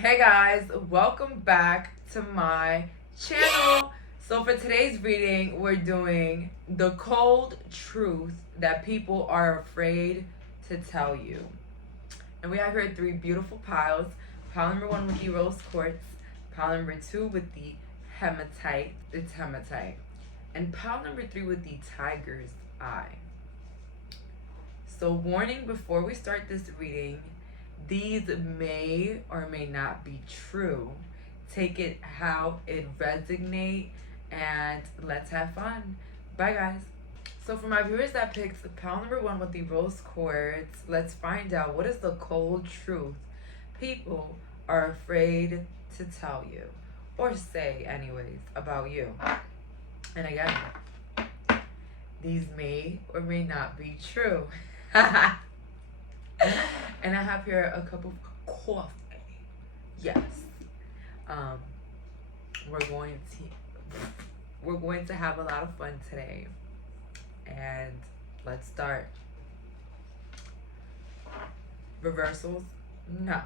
Hey guys, welcome back to my channel. So for today's reading, we're doing the cold truth that people are afraid to tell you. And we have here three beautiful piles. Pile number 1 with the rose quartz, pile number 2 with the hematite, and pile number 3 with the tiger's eye. So warning before we start this reading, these may or may not be true. Take it how it resonates, and let's have fun. Bye guys. So for my viewers that picked pile number 1 with the rose quartz, let's find out what is the cold truth people are afraid to tell you, or say anyways, about you. And again, these may or may not be true. And I have here a cup of coffee. Yes. We're going to have a lot of fun today. And let's start. Reversals? No.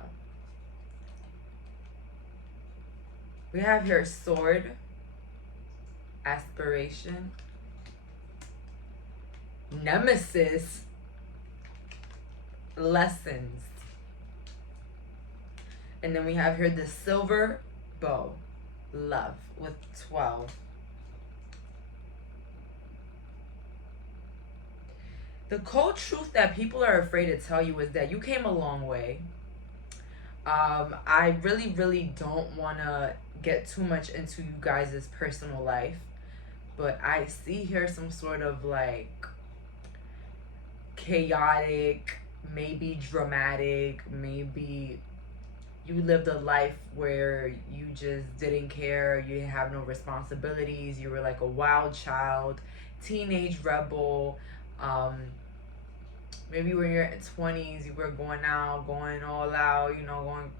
We have here sword, aspiration, nemesis, lessons, and then we have here the silver bow, love, with 12. The cold truth that people are afraid to tell you is that you came a long way. I really don't want to get too much into you guys' personal life, but I see here some sort of like chaotic, maybe dramatic, maybe you lived a life where you just didn't care, you didn't have no responsibilities, you were like a wild child, teenage rebel. Maybe when you're in your 20s, you were going out, going all out, going,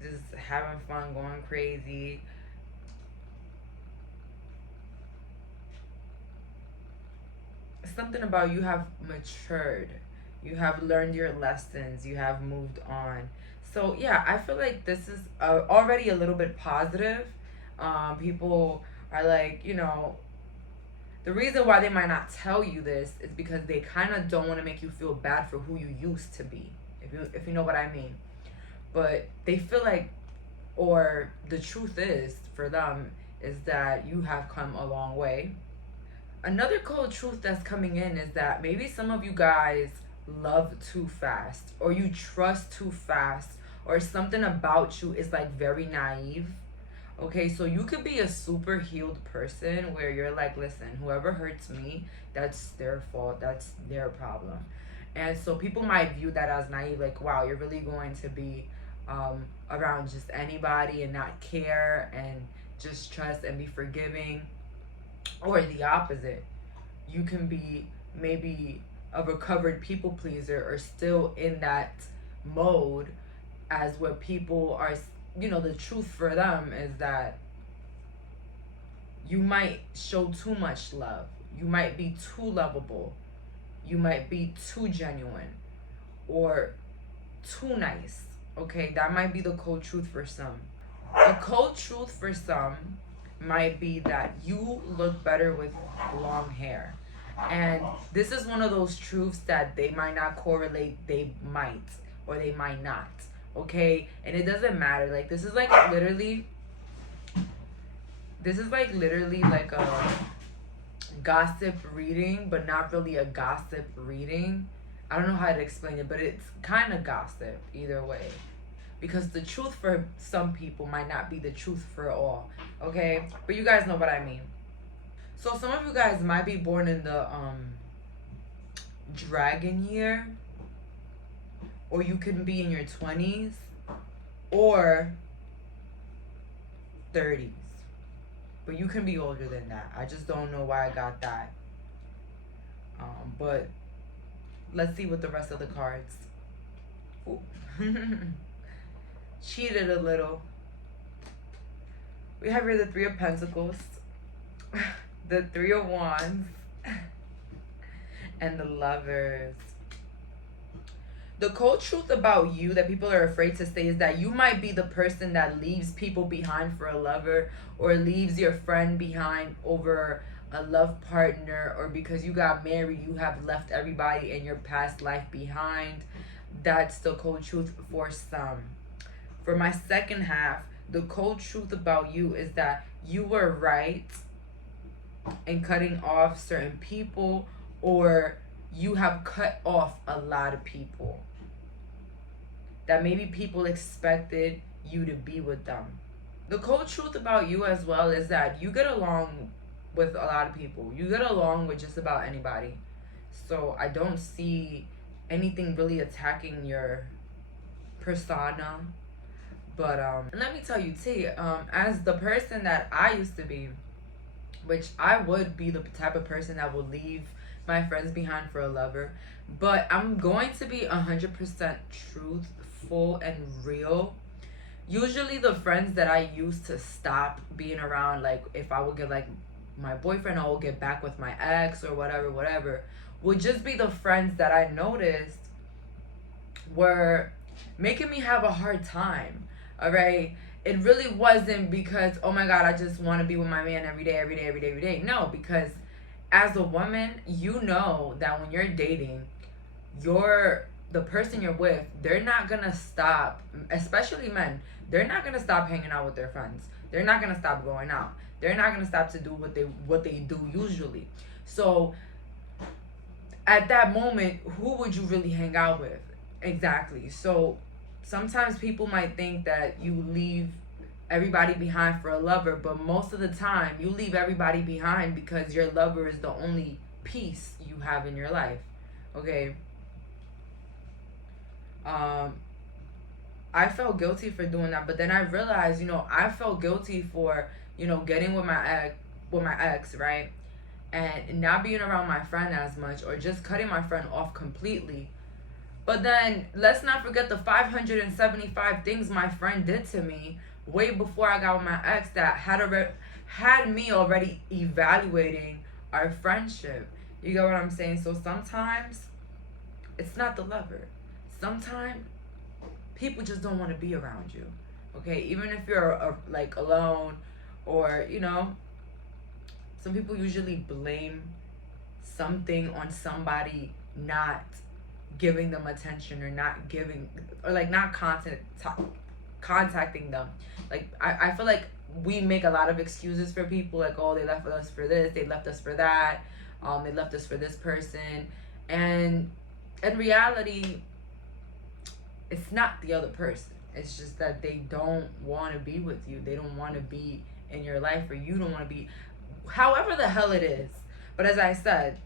just having fun, going crazy. Something about you have matured, you have learned your lessons, you have moved on. So yeah, I feel like this is already a little bit positive. People are like, the reason why they might not tell you this is because they kind of don't want to make you feel bad for who you used to be, if you know what I mean. But they feel like, or the truth is for them, is that you have come a long way. Another cold truth that's coming in is that maybe some of you guys love too fast, or you trust too fast, or something about you is like very naive. Okay, so you could be a super healed person where you're like, listen, whoever hurts me, that's their fault, that's their problem. And so people might view that as naive, like, wow, you're really going to be around just anybody and not care and just trust and be forgiving. Or the opposite, you can be maybe a recovered people pleaser, or still in that mode, as what people are, the truth for them is that you might show too much love, you might be too lovable, you might be too genuine, or too nice. Okay, that might be the cold truth for some. A cold truth for some might be that you look better with long hair. And this is one of those truths that they might not correlate, they might, or they might not. Okay? And it doesn't matter. Like, this is like literally like a gossip reading, but not really a gossip reading. I don't know how to explain it, but it's kind of gossip either way. Because the truth for some people might not be the truth for all. Okay? But you guys know what I mean. So some of you guys might be born in the dragon year, or you can be in your 20s or 30s. But you can be older than that. I just don't know why I got that. But let's see what the rest of the cards. Cheated a little. We have here the 3 of Pentacles, the 3 of Wands, and the Lovers. The cold truth about you that people are afraid to say is that you might be the person that leaves people behind for a lover, or leaves your friend behind over a love partner, or because you got married, you have left everybody in your past life behind. That's the cold truth for some. For my second half, the cold truth about you is that you were right in cutting off certain people, or you have cut off a lot of people that maybe people expected you to be with them. The cold truth about you as well is that you get along with a lot of people. You get along with just about anybody. So I don't see anything really attacking your persona. But let me tell you, T, as the person that I used to be, which I would be the type of person that will leave my friends behind for a lover, but I'm going to be 100% truthful and real. Usually the friends that I used to stop being around, like if I would get like my boyfriend, I will get back with my ex or whatever, would just be the friends that I noticed were making me have a hard time. All right. It really wasn't because, oh my God, I just want to be with my man every day. No, because as a woman, you know that when you're dating, the person you're with, they're not gonna stop, especially men, they're not gonna stop hanging out with their friends. They're not gonna stop going out. They're not gonna stop to do what they do usually. So at that moment, who would you really hang out with? Exactly. So sometimes people might think that you leave everybody behind for a lover, but most of the time you leave everybody behind because your lover is the only piece you have in your life. Okay. I felt guilty for doing that, but then I realized, I felt guilty for, getting with my ex, right? And not being around my friend as much, or just cutting my friend off completely. But then let's not forget the 575 things my friend did to me way before I got with my ex that had me already evaluating our friendship. You get what I'm saying? So sometimes it's not the lover. Sometimes people just don't want to be around you. Okay, even if you're like alone, or some people usually blame something on somebody not giving them attention, or not giving, or like not contacting them. Like I feel like we make a lot of excuses for people, like, oh, they left us for this, they left us for that, they left us for this person, and in reality, it's not the other person. It's just that they don't want to be with you. They don't want to be in your life, or you don't want to be, however the hell it is. But as I said,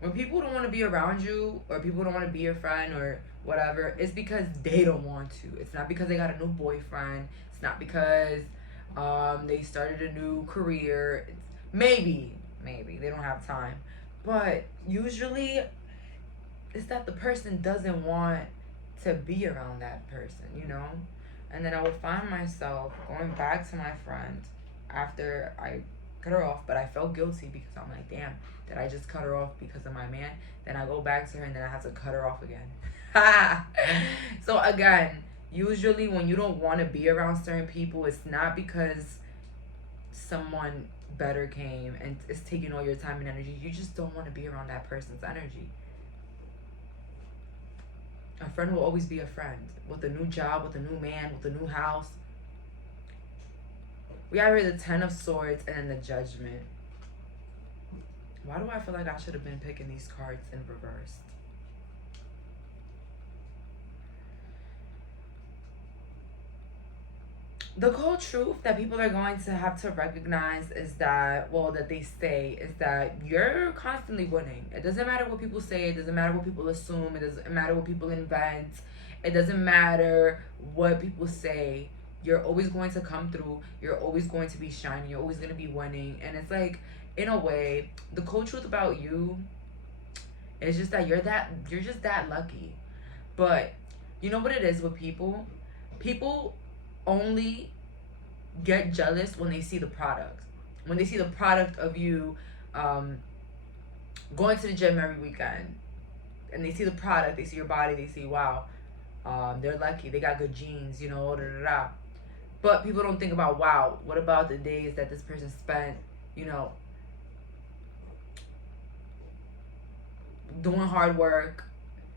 when people don't want to be around you, or people don't want to be your friend or whatever, it's because they don't want to. It's not because they got a new boyfriend. It's not because they started a new career. Maybe they don't have time. But usually it's that the person doesn't want to be around that person, And then I would find myself going back to my friend after I cut her off, but I felt guilty because I'm like, damn, did I just cut her off because of my man? Then I go back to her and then I have to cut her off again. So again, usually when you don't want to be around certain people, it's not because someone better came and is taking all your time and energy. You just don't want to be around that person's energy. A friend will always be a friend. With a new job, with a new man, with a new house. We have here the 10 of Swords and then the Judgment. Why do I feel like I should have been picking these cards in reverse? The cold truth that people are going to have to recognize is that, that they say, is that you're constantly winning. It doesn't matter what people say. It doesn't matter what people assume. It doesn't matter what people invent. It doesn't matter what people say. You're always going to come through. You're always going to be shining. You're always going to be winning. And it's like, in a way, the cold truth about you is just that you're just that lucky. But you know what it is with people? People only get jealous when they see the product. When they see the product of you going to the gym every weekend, and they see the product, they see your body, they see, wow, they're lucky, they got good genes, you know, da da da. But people don't think about, wow, what about the days that this person spent, you know, doing hard work.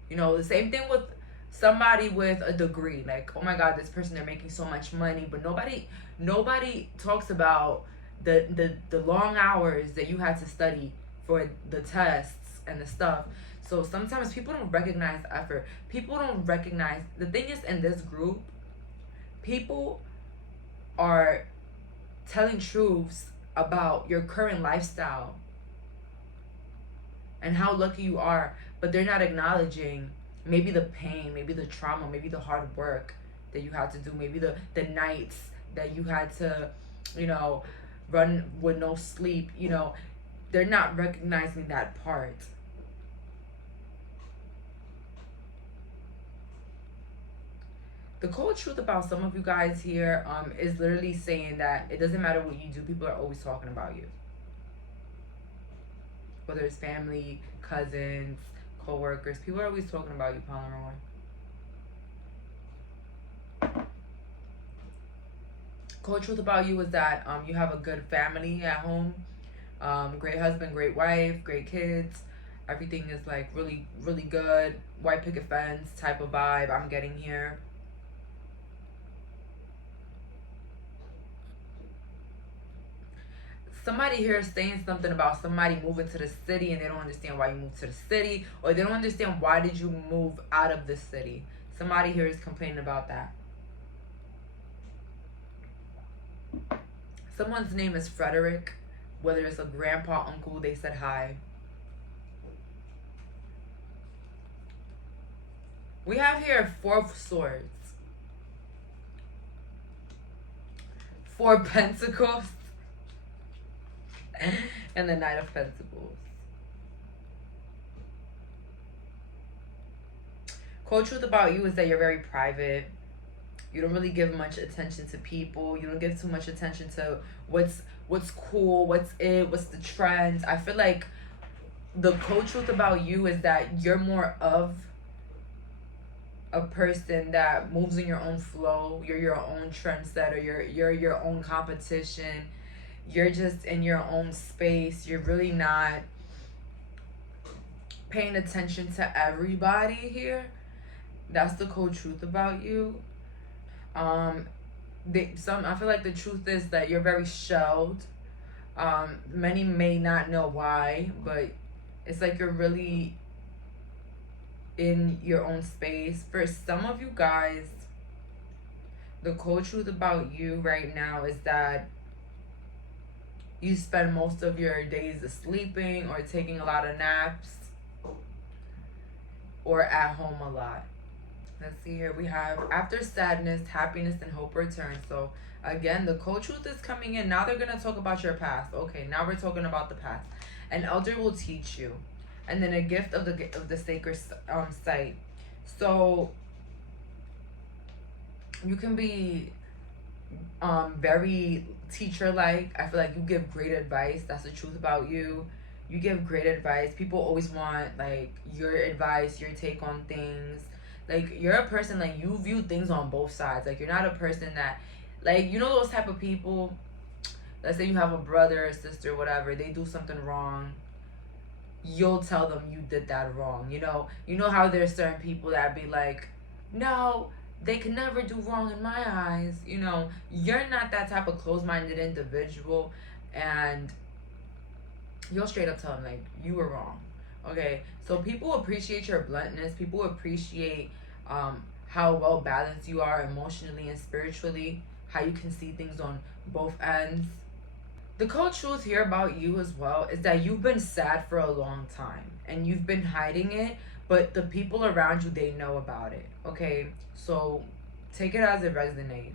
You know, the same thing with somebody with a degree. Like, oh my God, this person, they're making so much money, but nobody talks about the long hours that you had to study for the tests and the stuff. So sometimes people don't recognize the effort. People don't recognize, the thing is, in this group, people are telling truths about your current lifestyle and how lucky you are, but they're not acknowledging maybe the pain, maybe the trauma, maybe the hard work that you had to do, maybe the nights that you had to, you know, run with no sleep. You know, they're not recognizing that part. The cold truth about some of you guys here is literally saying that it doesn't matter what you do, people are always talking about you. Whether it's family, cousins, co-workers, people are always talking about you, Paul number one. Cold truth about you is that you have a good family at home, great husband, great wife, great kids. Everything is like really, really good. White picket fence type of vibe I'm getting here. Somebody here is saying something about somebody moving to the city and they don't understand why you moved to the city, or they don't understand why did you move out of the city. Somebody here is complaining about that. Someone's name is Frederick. Whether it's a grandpa, uncle, they said hi. We have here 4 of Swords, 4 Pentacles, and the Knight of Pentacles. Cold truth about you is that you're very private. You don't really give much attention to people. You don't give too much attention to what's cool, what's the trends. I feel like the cold truth about you is that you're more of a person that moves in your own flow. You're your own trendsetter. You're your own competition. You're just in your own space. You're really not paying attention to everybody here. That's the cold truth about you. I feel like the truth is that you're very shelled. Many may not know why, but it's like you're really in your own space. For some of you guys, the cold truth about you right now is that you spend most of your days sleeping or taking a lot of naps or at home a lot. Let's see here. We have after sadness, happiness, and hope return. So again, the cold truth is coming in. Now they're going to talk about your past. Okay, now we're talking about the past. An elder will teach you. And then a gift of the sacred site. So you can be very teacher-like. I feel like you give great advice. That's the truth about you. You give great advice. People always want like your advice, your take on things. Like you're a person, like you view things on both sides. Like you're not a person that, like, you know those type of people, let's say you have a brother or sister, whatever, they do something wrong, you'll tell them you did that wrong. You know how there's certain people that be like, no, they can never do wrong in my eyes. You know, you're not that type of closed-minded individual, and you'll straight up tell them like you were wrong. Okay, so people appreciate your bluntness. People appreciate how well balanced you are emotionally and spiritually, how you can see things on both ends. The cold truth here about you as well is that you've been sad for a long time and you've been hiding it, but the people around you, they know about it. Okay, so take it as it resonates.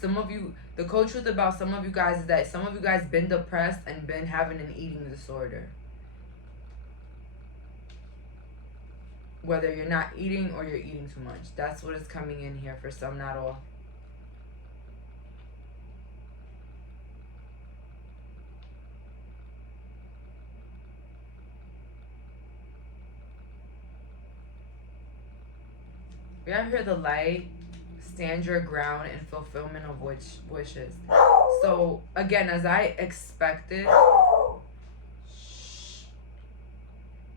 Some of you, the cold truth about some of you guys is that some of you guys been depressed and been having an eating disorder. Whether you're not eating or you're eating too much. That's what is coming in here for some, not all. We have here the light, stand your ground, and fulfillment of wishes. So again, as I expected,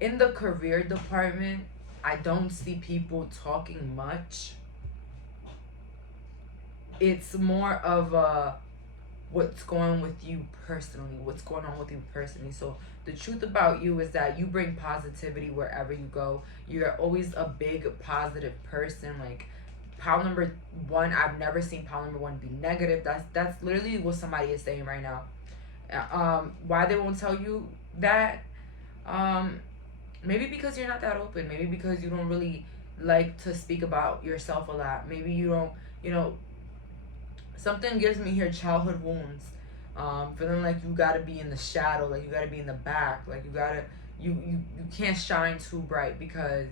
in the career department, I don't see people talking much. It's more of a what's going on with you personally, what's going on with you personally. So the truth about you is that you bring positivity wherever you go. You're always a big positive person. Like pile number one, I've never seen pile number one be negative. That's literally what somebody is saying right now. Why they won't tell you that? Maybe because you're not that open. Maybe because you don't really like to speak about yourself a lot. Maybe you don't, you know, something gives me here childhood wounds. Feeling like you gotta be in the shadow, like you gotta be in the back, like you can't shine too bright because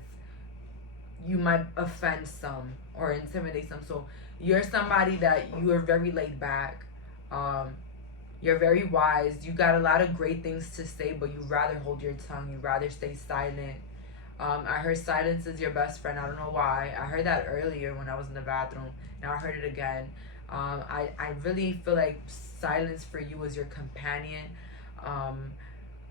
you might offend some or intimidate some. So you're somebody that you are very laid back. You're very wise. You got a lot of great things to say, but you rather hold your tongue. You rather stay silent. I heard silence is your best friend. I don't know why. I heard that earlier when I was in the bathroom. Now I heard it again. I really feel like silence for you is your companion.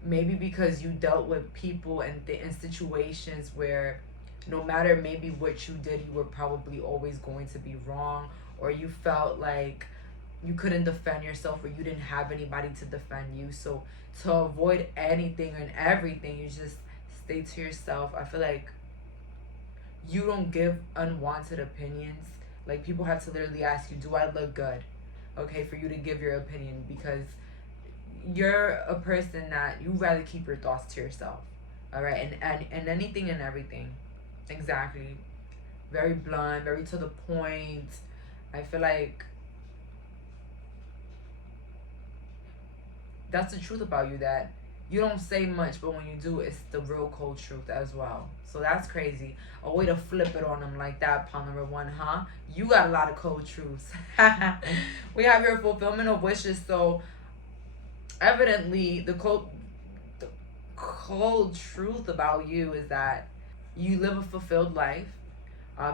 Maybe because you dealt with people and in situations where no matter maybe what you did, you were probably always going to be wrong, or you felt like you couldn't defend yourself or you didn't have anybody to defend you. So to avoid anything and everything, you just stay to yourself. I feel like you don't give unwanted opinions. Like people have to literally ask you, do I look good? Okay, for you to give your opinion, because you're a person that you rather keep your thoughts to yourself. All right, and anything and everything. Exactly. Very blunt, very to the point. I feel like that's the truth about you, that you don't say much, but when you do, it's the real cold truth as well. So that's crazy. A way to flip it on them like that, pile number one, huh? You got a lot of cold truths. We have your fulfillment of wishes. So evidently, the cold truth about you is that you live a fulfilled life.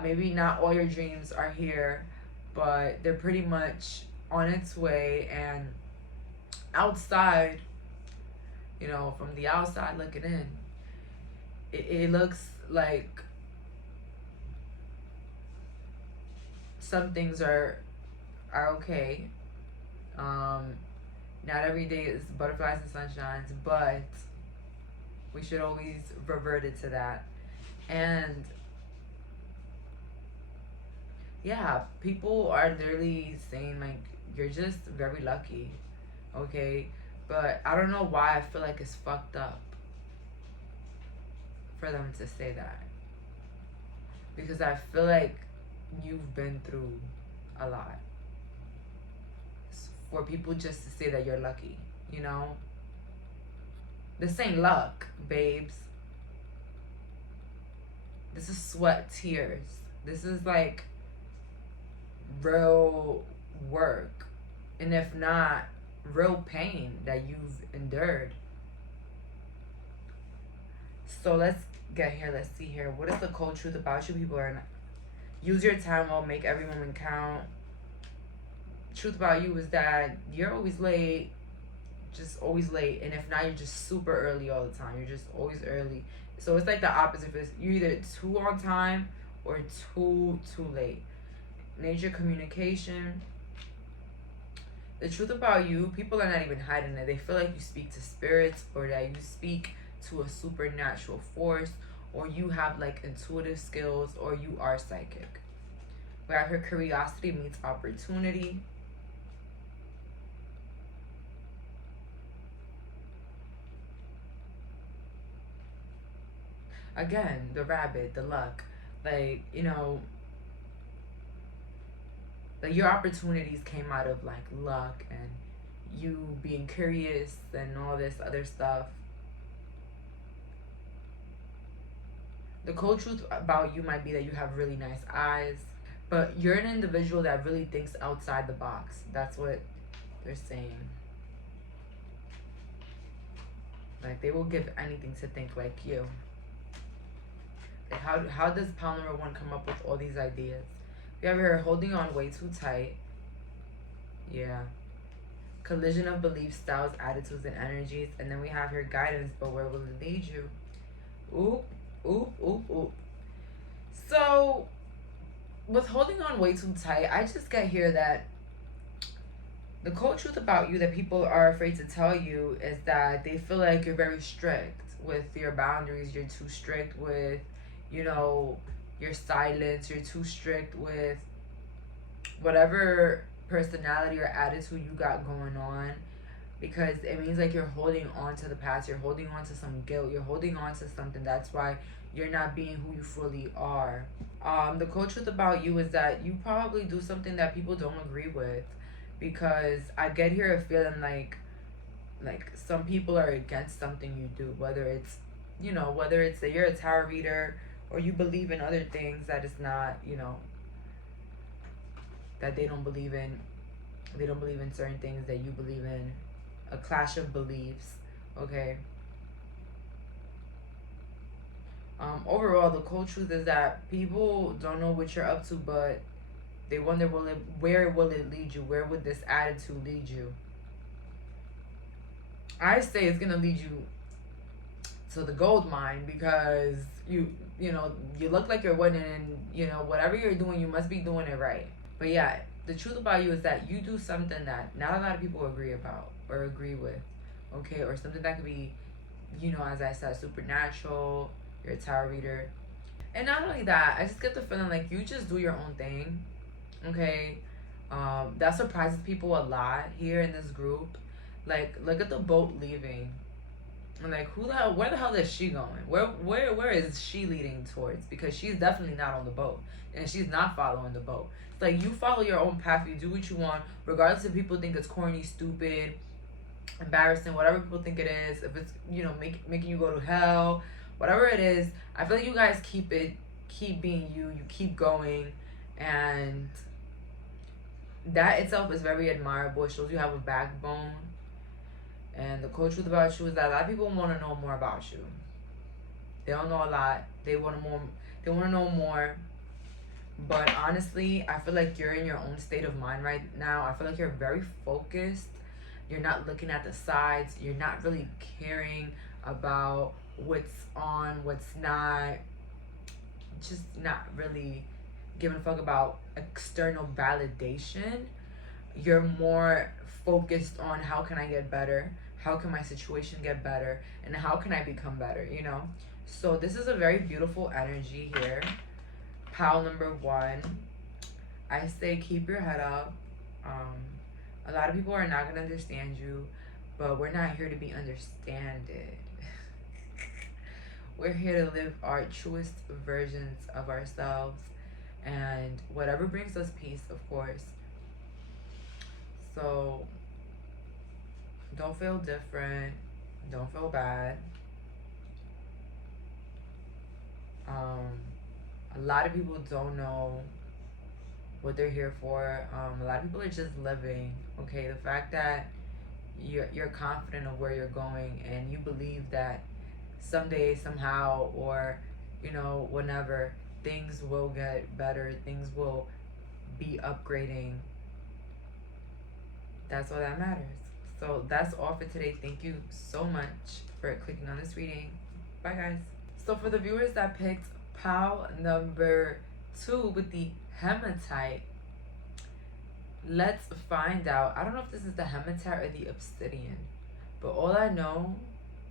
Maybe not all your dreams are here, but they're pretty much on its way. And outside, you know, from the outside looking in, it looks like some things are okay. Not every day is butterflies and sunshines, but we should always revert it to that. And yeah, people are literally saying like you're just very lucky, okay? But I don't know why I feel like it's fucked up for them to say that, because I feel like you've been through a lot for people just to say that you're lucky, you know? This ain't luck, babes. This is sweat, tears. This is like real work. And if not, real pain that you've endured. So let's get here. Let's see here. What is the cold truth about you? People are not. Use your time well, make every moment count. Truth about you is that you're always late. Just always late. And if not, you're just super early all the time. You're just always early. So it's like the opposite. You're either too on time or too late. Nature communication. The truth about you, people are not even hiding it. They feel like you speak to spirits, or that you speak to a supernatural force, or you have like intuitive skills, or you are psychic. Where her curiosity meets opportunity. Again, the rabbit, the luck. Like, you know, like your opportunities came out of like luck and you being curious and all this other stuff. The cold truth about you might be that you have really nice eyes, but you're an individual that really thinks outside the box. That's what they're saying. Like they will give anything to think like you. Like how does pile number one come up with all these ideas? We have here holding on way too tight. Yeah. Collision of beliefs, styles, attitudes, and energies. And then we have here guidance, but where will it lead you? Oop, oop, oop, oop. So, with holding on way too tight, I just get here that the cold truth about you that people are afraid to tell you is that they feel like you're very strict with your boundaries. You're too strict with, you know, your silence. You're too strict with whatever personality or attitude you got going on, because it means like you're holding on to the past, you're holding on to some guilt, you're holding on to something. That's why you're not being who you fully are. The cold truth about you is that you probably do something that people don't agree with, because I get here a feeling like some people are against something you do, whether it's, you know, whether it's that you're a tarot reader or you believe in other things that is not, you know, that they don't believe in. They don't believe in certain things that you believe in. A clash of beliefs. Okay. Overall, the cold truth is that people don't know what you're up to, but they wonder, where will it lead you? Where would this attitude lead you? I say it's gonna lead you to the gold mine, because you know, you look like you're winning, and you know, whatever you're doing, you must be doing it right. But yeah, the truth about you is that you do something that not a lot of people agree about or agree with, okay? Or something that could be, you know, as I said, supernatural. You're a tarot reader. And not only that, I just get the feeling like you just do your own thing, okay? That surprises people a lot here in this group. Like, look at the boat leaving. I'm like, where the hell is she going? Where is she leading towards? Because she's definitely not on the boat, and she's not following the boat. It's like, you follow your own path, you do what you want, regardless if people think it's corny, stupid, embarrassing, whatever people think it is. If it's, you know, making you go to hell, whatever it is, I feel like you guys keep being you. You keep going, and that itself is very admirable. It shows you have a backbone. And the cold truth about you is that a lot of people want to know more about you. They don't know a lot. They want to know more. But honestly, I feel like you're in your own state of mind right now. I feel like you're very focused. You're not looking at the sides. You're not really caring about what's on, what's not. Just not really giving a fuck about external validation. You're more focused on, how can I get better? How can my situation get better? And how can I become better, you know? So this is a very beautiful energy here. Pile number one. I say keep your head up. A lot of people are not going to understand you, but we're not here to be understanded. We're here to live our truest versions of ourselves, and whatever brings us peace, of course. So don't feel different. Don't feel bad. A lot of people don't know what they're here for. A lot of people are just living. Okay, the fact that you're confident of where you're going, and you believe that someday, somehow, or you know, whenever, things will get better. Things will be upgrading. That's all that matters. So that's all for today. Thank you so much for clicking on this reading. Bye, guys. So for the viewers that picked pile number 2 with the hematite, let's find out. I don't know if this is the hematite or the obsidian, but all I know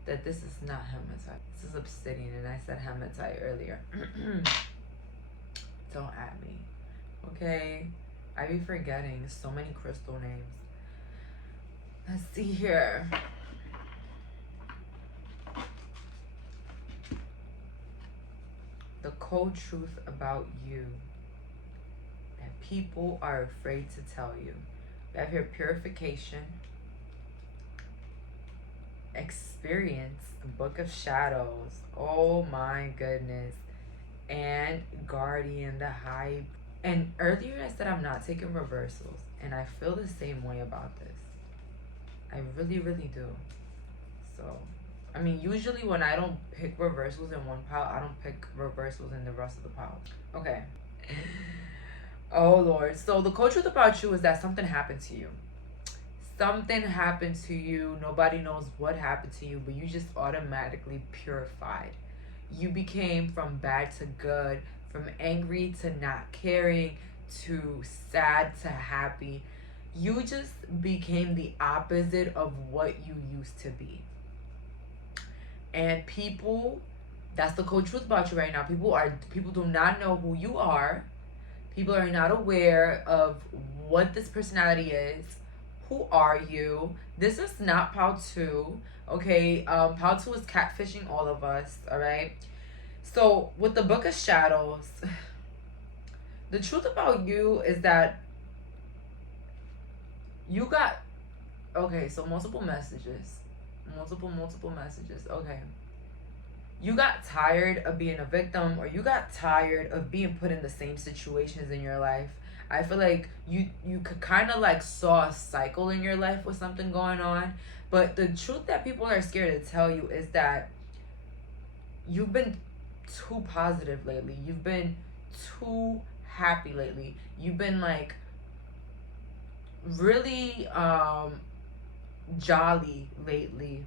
that this is not hematite. This is obsidian, and I said hematite earlier. Don't at me, okay? I be forgetting so many crystal names. Let's see here. The cold truth about you that people are afraid to tell you. We have here purification, experience, book of shadows. Oh my goodness. And guardian, the hype. And earlier I said I'm not taking reversals, and I feel the same way about this. I really, really do. So I mean, usually when I don't pick reversals in one pile, I don't pick reversals in the rest of the piles. Okay. Oh Lord. So the cold truth about you is that something happened to you. Something happened to you. Nobody knows what happened to you, but you just automatically purified. You became from bad to good, from angry to not caring, to sad to happy. You just became the opposite of what you used to be. And people, that's the cold truth about you right now. People do not know who you are. People are not aware of what this personality is. Who are you? This is not pile two. Okay, pile two is catfishing all of us. All right. So with the Book of Shadows, the truth about you is that you got, okay, so multiple messages, multiple messages. Okay, you got tired of being a victim, or you got tired of being put in the same situations in your life. I feel like you could kind of like saw a cycle in your life with something going on, but the truth that people are scared to tell you is that you've been too positive lately. You've been too happy lately. You've been like really jolly lately.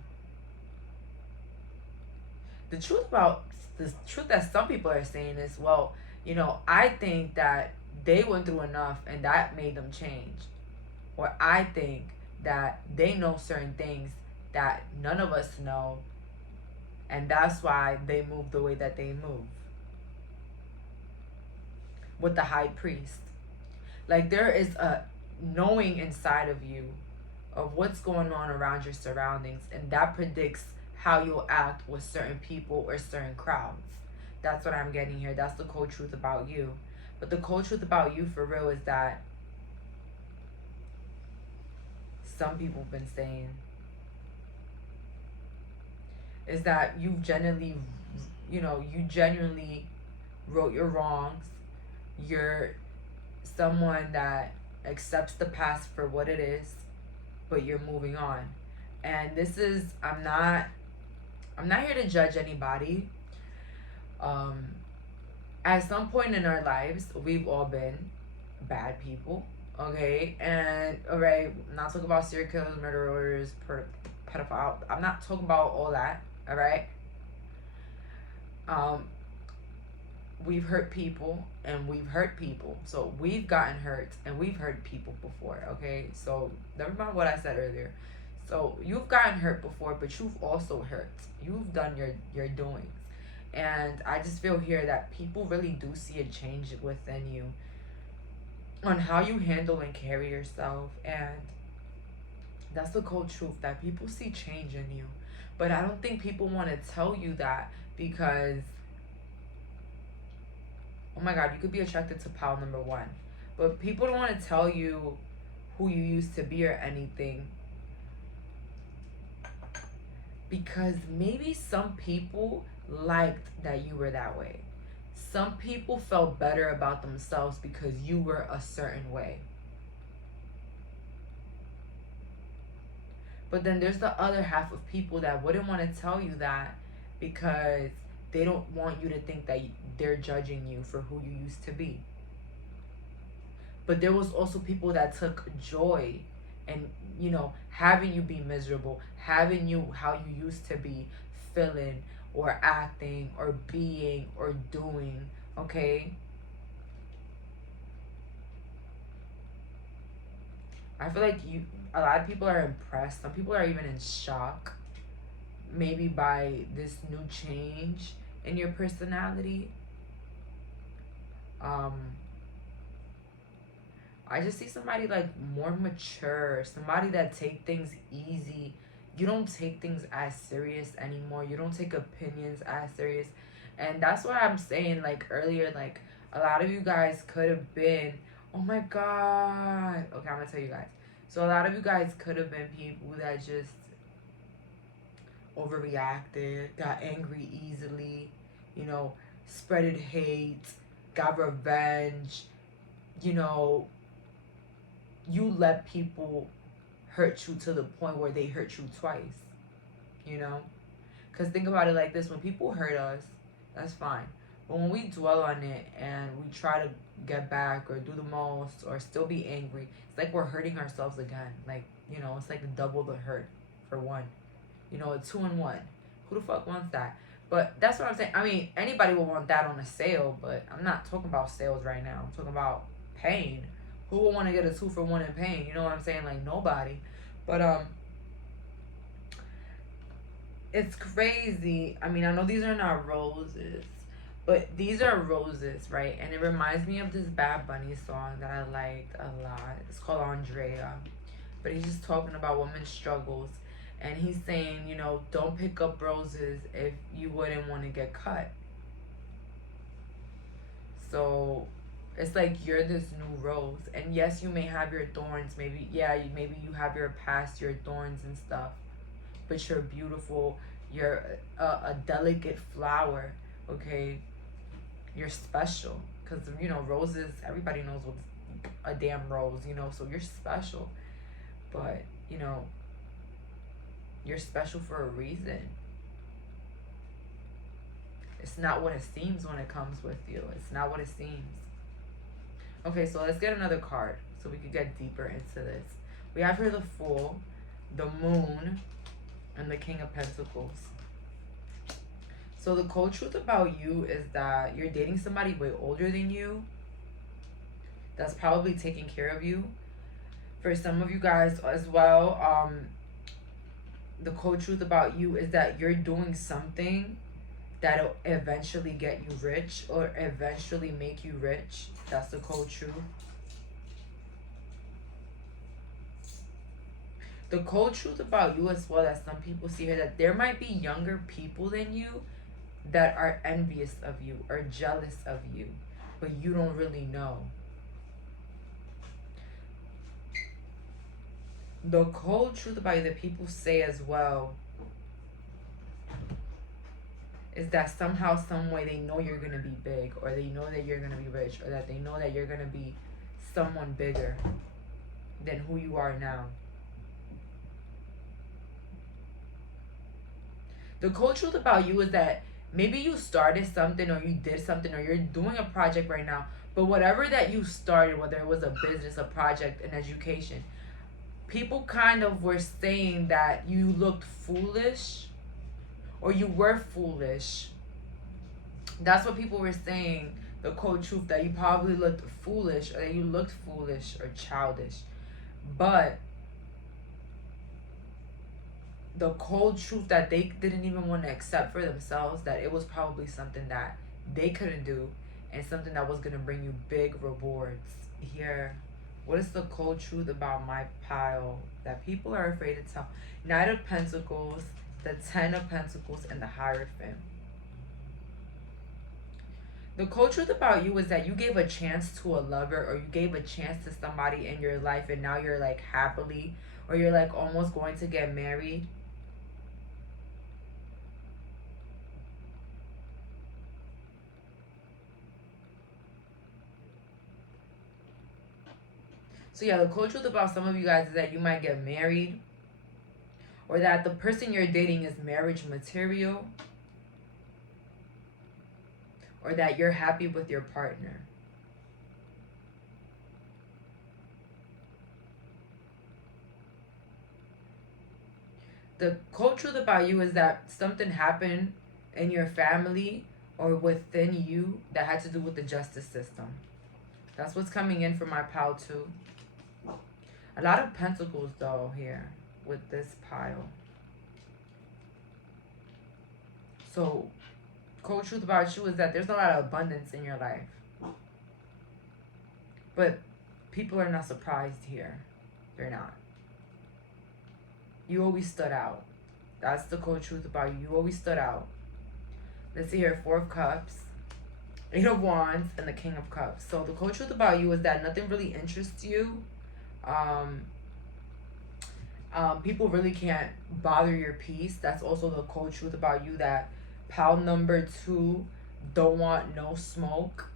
The truth about the truth that some people are saying is, well, I think that they went through enough and that made them change. Or I think that they know certain things that none of us know, and that's why they move the way that they move. With the high priest, like there is a knowing inside of you of what's going on around your surroundings, and that predicts how you'll act with certain people or certain crowds. That's what I'm getting here. That's the cold truth about you. But the cold truth about you for real is that some people have been saying is that you genuinely wrote your wrongs. You're someone that accepts the past for what it is, but you're moving on. And this is, I'm not here to judge anybody. At some point in our lives, we've all been bad people, okay? And all right, I'm not talking about serial killers, murderers, pedophile. I'm not talking about all that, all right? We've hurt people and we've hurt people. So we've gotten hurt and we've hurt people before, okay? So never mind what I said earlier. So you've gotten hurt before, but you've also hurt. You've done your doings. And I just feel here that people really do see a change within you on how you handle and carry yourself. And that's the cold truth, that people see change in you. But I don't think people want to tell you that because, oh my God, you could be attracted to pile number one. But people don't want to tell you who you used to be or anything, because maybe some people liked that you were that way. Some people felt better about themselves because you were a certain way. But then there's the other half of people that wouldn't want to tell you that because they don't want you to think that they're judging you for who you used to be. But there was also people that took joy in, having you be miserable, having you how you used to be feeling or acting or being or doing, okay? I feel like a lot of people are impressed. Some people are even in shock, maybe by this new change in your personality. I just see somebody like more mature, somebody that take things easy. You don't take things as serious anymore. You don't take opinions as serious. And that's why I'm saying, like earlier, like a lot of you guys could have been, oh my God. Okay, I'm gonna tell you guys. So a lot of you guys could have been people that just overreacted, got angry easily, spreaded hate, got revenge, you let people hurt you to the point where they hurt you twice, Because think about it like this: when people hurt us, that's fine. But when we dwell on it and we try to get back or do the most or still be angry, it's like we're hurting ourselves again. Like, you know, it's like double the hurt for one. You know, a 2-in-1. Who the fuck wants that? But that's what I'm saying. I mean, anybody will want that on a sale, but I'm not talking about sales right now. I'm talking about pain. Who will want to get a 2-for-1 in pain? You know what I'm saying? Like, nobody. But it's crazy. I mean, I know these are not roses, but these are roses, right? And it reminds me of this Bad Bunny song that I liked a lot. It's called Andrea. But he's just talking about women's struggles. And he's saying, you know, don't pick up roses if you wouldn't want to get cut. So it's like you're this new rose. And yes, you may have your thorns. Maybe, yeah, maybe you have your past, your thorns and stuff. But you're beautiful. You're a delicate flower, okay? You're special. Because, you know, roses, everybody knows what's a damn rose, you know? So you're special. But, you know, you're special for a reason. It's not what it seems when it comes with you. It's not what it seems. Okay, so let's get another card so we can get deeper into this. We have here the Fool, the Moon, and the King of Pentacles. So the cold truth about you is that you're dating somebody way older than you that's probably taking care of you. For some of you guys as well, the cold truth about you is that you're doing something that'll eventually get you rich or eventually make you rich. That's the cold truth. The cold truth about you as well that some people see here, that there might be younger people than you that are envious of you or jealous of you, but you don't really know. The cold truth about you that people say as well is that somehow, some way they know you're going to be big, or they know that you're going to be rich, or that they know that you're going to be someone bigger than who you are now. The cold truth about you is that maybe you started something or you did something or you're doing a project right now, but whatever that you started, whether it was a business, a project, an education, people kind of were saying that you looked foolish or you were foolish. That's what people were saying, the cold truth, that you probably looked foolish or that you looked foolish or childish. But the cold truth that they didn't even want to accept for themselves, that it was probably something that they couldn't do and something that was going to bring you big rewards. Here, what is the cold truth about my pile that people are afraid to tell? Knight of Pentacles, the Ten of Pentacles, and the Hierophant. The cold truth about you is that you gave a chance to a lover, or you gave a chance to somebody in your life, and now you're like happily, or you're like almost going to get married. So yeah, the cold truth about some of you guys is that you might get married, or that the person you're dating is marriage material, or that you're happy with your partner. The cold truth about you is that something happened in your family or within you that had to do with the justice system. That's what's coming in for my pile too. A lot of pentacles though here with this pile. So, cold truth about you is that there's a lot of abundance in your life. But people are not surprised here. They're not. You always stood out. That's the cold truth about you. You always stood out. Let's see here. 4 of Cups, 8 of Wands, and the King of Cups. So the cold truth about you is that nothing really interests you. People really can't bother your peace. That's also the cold truth about you, that pile number 2 don't want no smoke.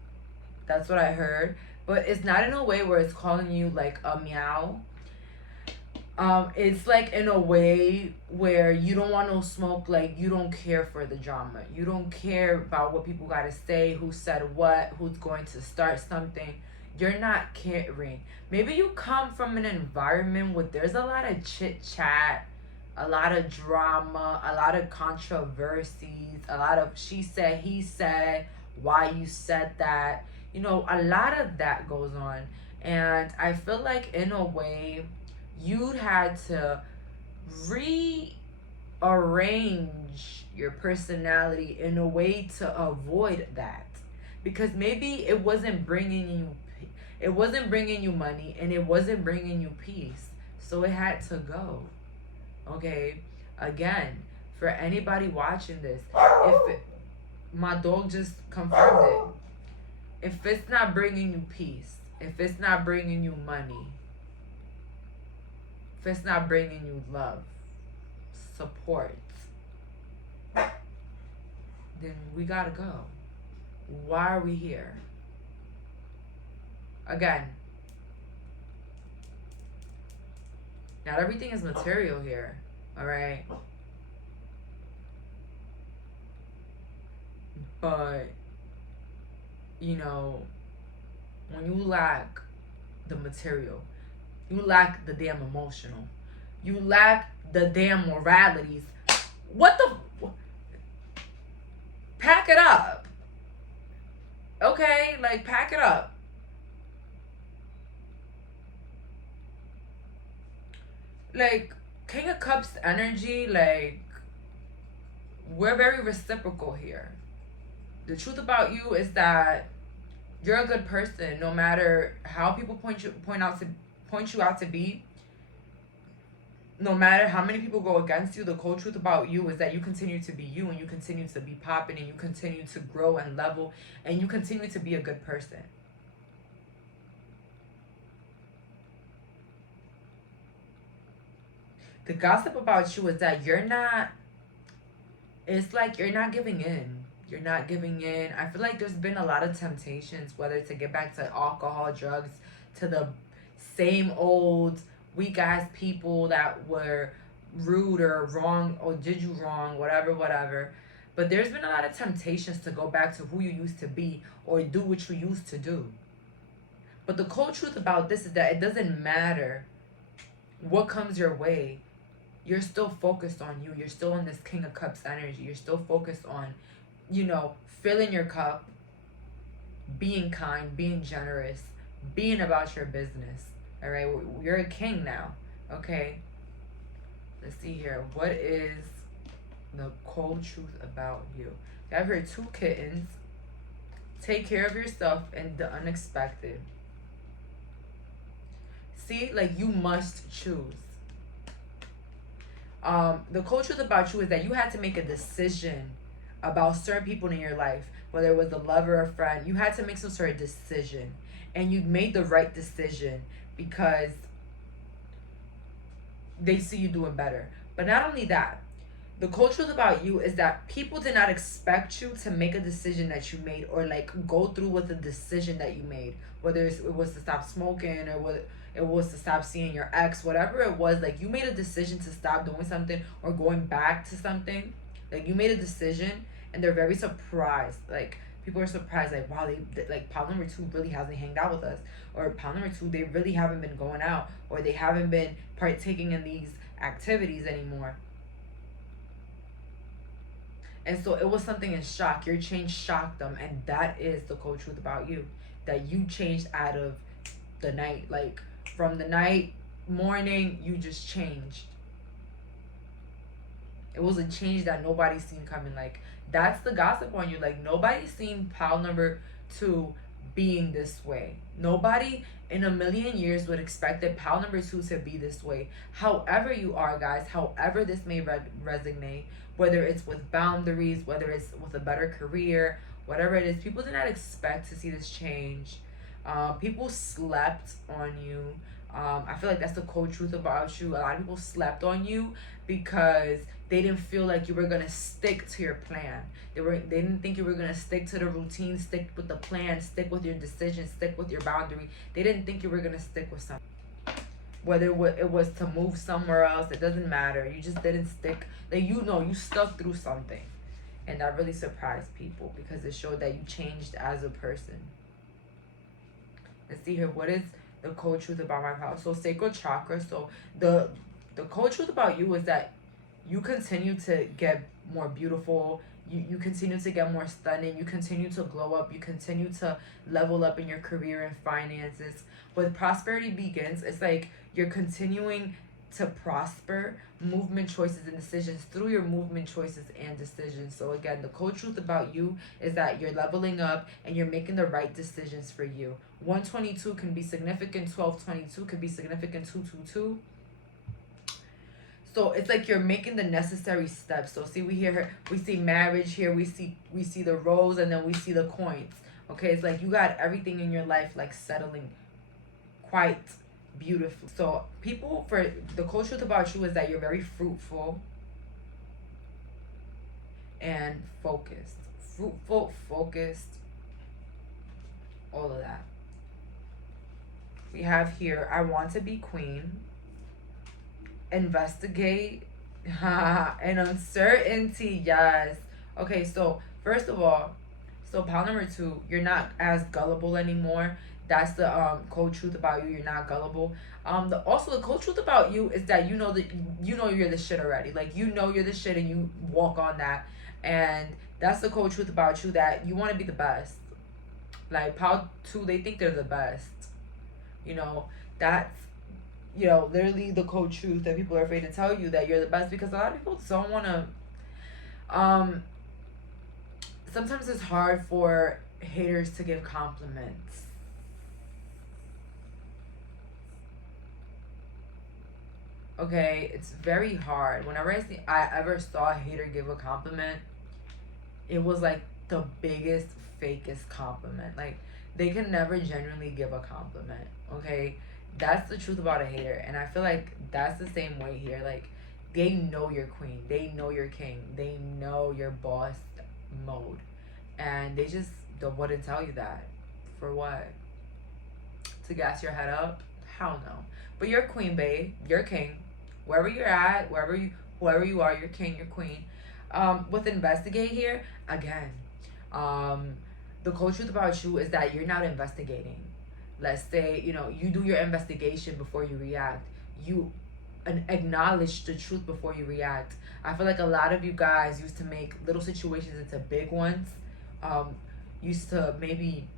That's what I heard. But it's not in a way where it's calling you like a meow. It's like in a way where you don't want no smoke, like you don't care for the drama. You don't care about what people gotta say, who said what, who's going to start something. You're not caring. Maybe you come from an environment where there's a lot of chit chat, a lot of drama, a lot of controversies, a lot of she said, he said, why you said that. You know, a lot of that goes on. And I feel like in a way you'd had to rearrange your personality in a way to avoid that, because maybe it wasn't bringing you money and it wasn't bringing you peace, so it had to go. Okay, again, for anybody watching this, my dog just confirmed it, if it's not bringing you peace, if it's not bringing you money, if it's not bringing you love, support, then we gotta go. Why are we here? Again, not everything is material here, all right? But, you know, when you lack the material, you lack the damn emotional, you lack the damn moralities. What the? Pack it up. Okay? Like, pack it up. Like, King of Cups energy, like, we're very reciprocal here. The truth about you is that you're a good person, no matter how people point you out to be. No matter how many people go against you, the cold truth about you is that you continue to be you, and you continue to be popping, and you continue to grow and level, and you continue to be a good person. The gossip about you is that it's like you're not giving in. You're not giving in. I feel like there's been a lot of temptations, whether to get back to alcohol, drugs, to the same old weak ass people that were rude or wrong or did you wrong, whatever. But there's been a lot of temptations to go back to who you used to be or do what you used to do. But the cold truth about this is that it doesn't matter what comes your way. You're still focused on you. You're still on this King of Cups energy. You're still focused on, filling your cup, being kind, being generous, being about your business. All right, you're a king now. Okay, let's see here. What is the cold truth about you? I've heard 2 kittens. Take care of yourself and the unexpected. See, like, you must choose. The cold truth about you is that you had to make a decision about certain people in your life, whether it was a lover or a friend. You had to make some sort of decision, and you made the right decision because they see you doing better. But not only that, the cold truth about you is that people did not expect you to make a decision that you made, or like go through with the decision that you made, whether it was to stop smoking or what it was to stop seeing your ex, whatever it was. Like, you made a decision to stop doing something or going back to something. Like, you made a decision, and they're very surprised. Like, people are surprised, like, wow, they like, pile number 2 really hasn't hanged out with us, or pile number 2, they really haven't been going out, or they haven't been partaking in these activities anymore. And so it was something in shock. Your change shocked them, and that is the cold truth about you, that you changed out of the night. Like, from the night, morning, you just changed. It was a change that nobody seen coming. Like, that's the gossip on you. Like, nobody seen pile number 2 being this way. Nobody in a million years would expect that pile number 2 to be this way. However you are, guys, however this may resonate, whether it's with boundaries, whether it's with a better career, whatever it is, people did not expect to see this change. People slept on you. I feel like that's the cold truth about you. A lot of people slept on you because they didn't feel like you were gonna stick to your plan. They didn't think you were gonna stick to the routine, stick with the plan, stick with your decision, stick with your boundary. They didn't think you were gonna stick with something. whether it was to move somewhere else, it doesn't matter. You just didn't stick. Like, you stuck through something. And that really surprised people because it showed that you changed as a person. Let's see here. What is the cold truth about my house? So sacral chakra. So the cold truth about you is that you continue to get more beautiful. You continue to get more stunning. You continue to glow up. You continue to level up in your career and finances. With prosperity begins, it's like you're continuing to prosper, movement, choices, and decisions through your movement, choices, and decisions. So again, the cold truth about you is that you're leveling up and you're making the right decisions for you. 122 can be significant. 1222 can be significant. 222. So it's like you're making the necessary steps. So see, we see marriage here, we see the rose, and then we see the coins. Okay, it's like you got everything in your life like settling quite beautifully. So people, for the cold truth about you is that you're very fruitful and focused. Fruitful, focused, all of that. We have here, I want to be queen. Investigate and uncertainty. Yes. Okay, so first of all, so pile number 2, you're not as gullible anymore. That's the cold truth about you. You're not gullible. Also the cold truth about you is that you know you're the shit already. Like, you know you're the shit and you walk on that. And that's the cold truth about you, that you want to be the best. Like pile 2, they think they're the best. That's literally the cold truth that people are afraid to tell you, that you're the best, because a lot of people don't want to. Sometimes it's hard for haters to give compliments. Okay, it's very hard. Whenever I ever saw a hater give a compliment, it was like the biggest, fakest compliment. Like, they can never genuinely give a compliment. Okay, that's the truth about a hater. And I feel like that's the same way here. Like, they know you're queen, they know you're king, they know you're boss mode, and they just wouldn't tell you that. For what? To gas your head up? Hell no. But you're queen, babe. You're king. Wherever you're at, whoever you are, you're king, you're queen. With investigate here, again, the cold truth about you is that you're not investigating. Let's say, you do your investigation before you react. You acknowledge the truth before you react. I feel like a lot of you guys used to make little situations into big ones. Used to maybe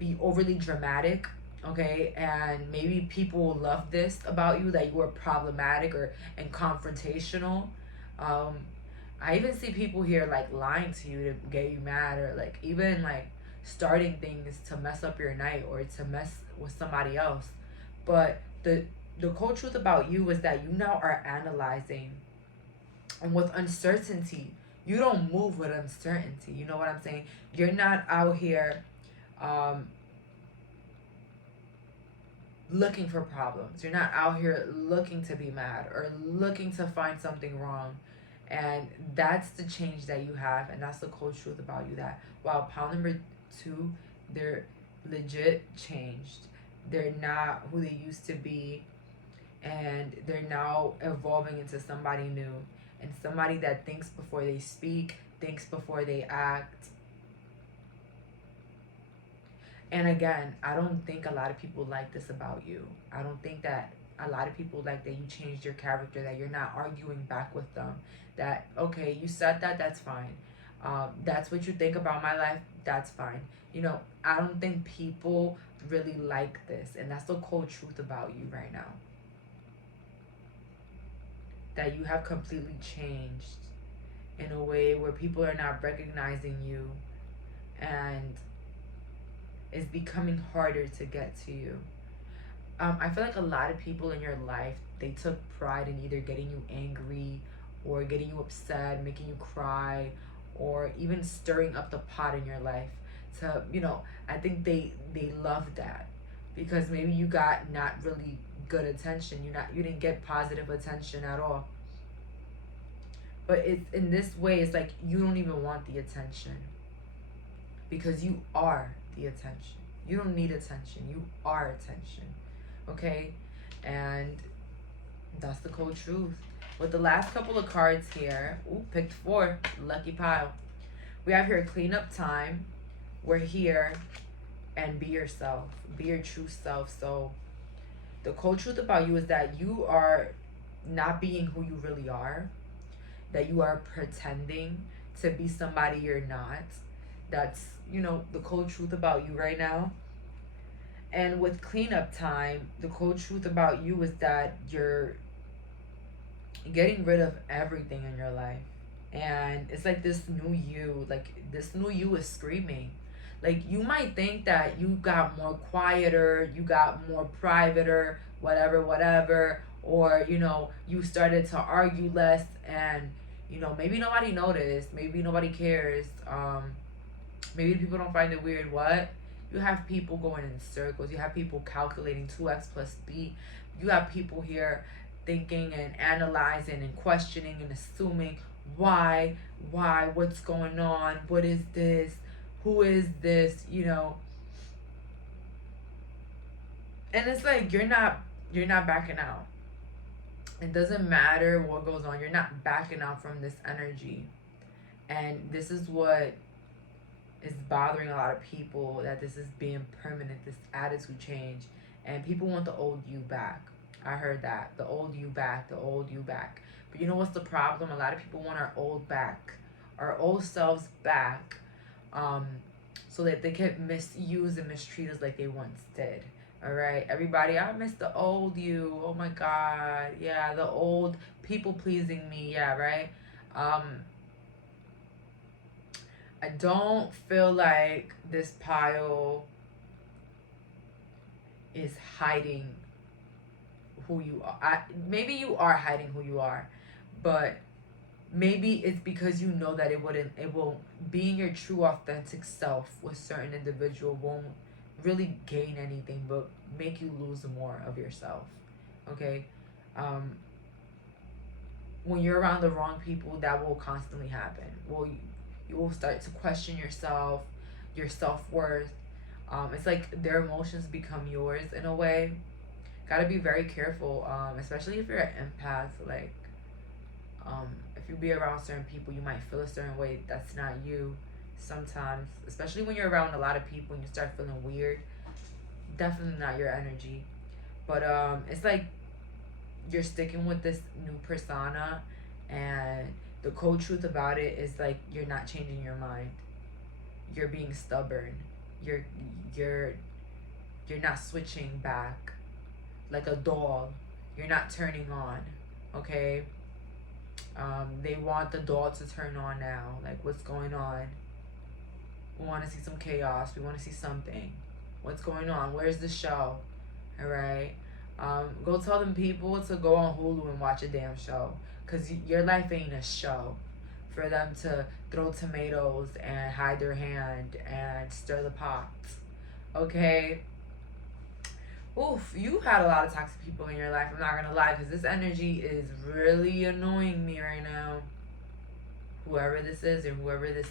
be overly dramatic, okay? And maybe people love this about you, that you were problematic and confrontational. I even see people here like lying to you to get you mad, or like even like starting things to mess up your night or to mess with somebody else. But the cold truth about you is that you now are analyzing, and with uncertainty, you don't move with uncertainty. You know what I'm saying? You're not out here looking for problems. You're not out here looking to be mad or looking to find something wrong. And that's the change that you have, and that's the cold truth about you, that wow, pile number 2, they're legit changed. They're not who they used to be, and they're now evolving into somebody new, and somebody that thinks before they speak, thinks before they act. And again, I don't think a lot of people like this about you. I don't think that a lot of people like that you changed your character, that you're not arguing back with them, that okay, you said that, that's fine. That's what you think about my life, that's fine. I don't think people really like this, and that's the cold truth about you right now, that you have completely changed in a way where people are not recognizing you, and it's becoming harder to get to you. I feel like a lot of people in your life, they took pride in either getting you angry or getting you upset, making you cry, or even stirring up the pot in your life. To, I think they love that, because maybe you got not really good attention. You didn't get positive attention at all. But it's in this way, it's like you don't even want the attention, because you are the attention. You don't need attention. You are attention. Okay? And that's the cold truth. With the last couple of cards here, ooh, picked 4, lucky pile. We have here cleanup time. We're here, and be yourself, be your true self. So the cold truth about you is that you are not being who you really are, that you are pretending to be somebody you're not. That's, the cold truth about you right now. And with cleanup time, the cold truth about you is that you're getting rid of everything in your life. And it's like this new you, like this new you is screaming. Like you might think that you got more quieter, you got more privater, whatever, whatever, or you started to argue less, and maybe nobody noticed, maybe nobody cares. Maybe people don't find it weird. What? You have people going in circles. You have people calculating 2x plus b. You have people here thinking and analyzing and questioning and assuming why, what's going on, what is this, who is this, and it's like you're not backing out. It doesn't matter what goes on, you're not backing out from this energy. And this is what is bothering a lot of people, that this is being permanent, this attitude change, and people want the old you back. I heard that, the old you back, the old you back. But you know what's the problem? A lot of people want our old back, our old selves back, so that they can misuse and mistreat us like they once did. All right, everybody, I miss the old you. Oh my God, yeah, the old people pleasing me. Yeah, right. I don't feel like this pile is hiding who you are. Maybe you are hiding who you are, but maybe it's because you know that it won't, being your true authentic self with certain individual won't really gain anything but make you lose more of yourself. Okay. When you're around the wrong people, that will constantly happen. Well, you will start to question yourself, your self-worth. It's like their emotions become yours in a way. Gotta be very careful, especially if you're an empath. Like, if you be around certain people, you might feel a certain way that's not you sometimes, especially when you're around a lot of people and you start feeling weird. Definitely not your energy. But it's like you're sticking with this new persona, and the cold truth about it is like you're not changing your mind. You're being stubborn. You're you're you're not switching back like a doll. You're not turning on. Okay. They want the doll to turn on now. Like, what's going on? We want to see some chaos. We want to see something. What's going on? Where's the show? All right. Go tell them people to go on Hulu and watch a damn show, because your life ain't a show for them to throw tomatoes and hide their hand and stir the pot. Okay. Oof, you had a lot of toxic people in your life. I'm not gonna lie, because this energy is really annoying me right now. Whoever this is, or whoever this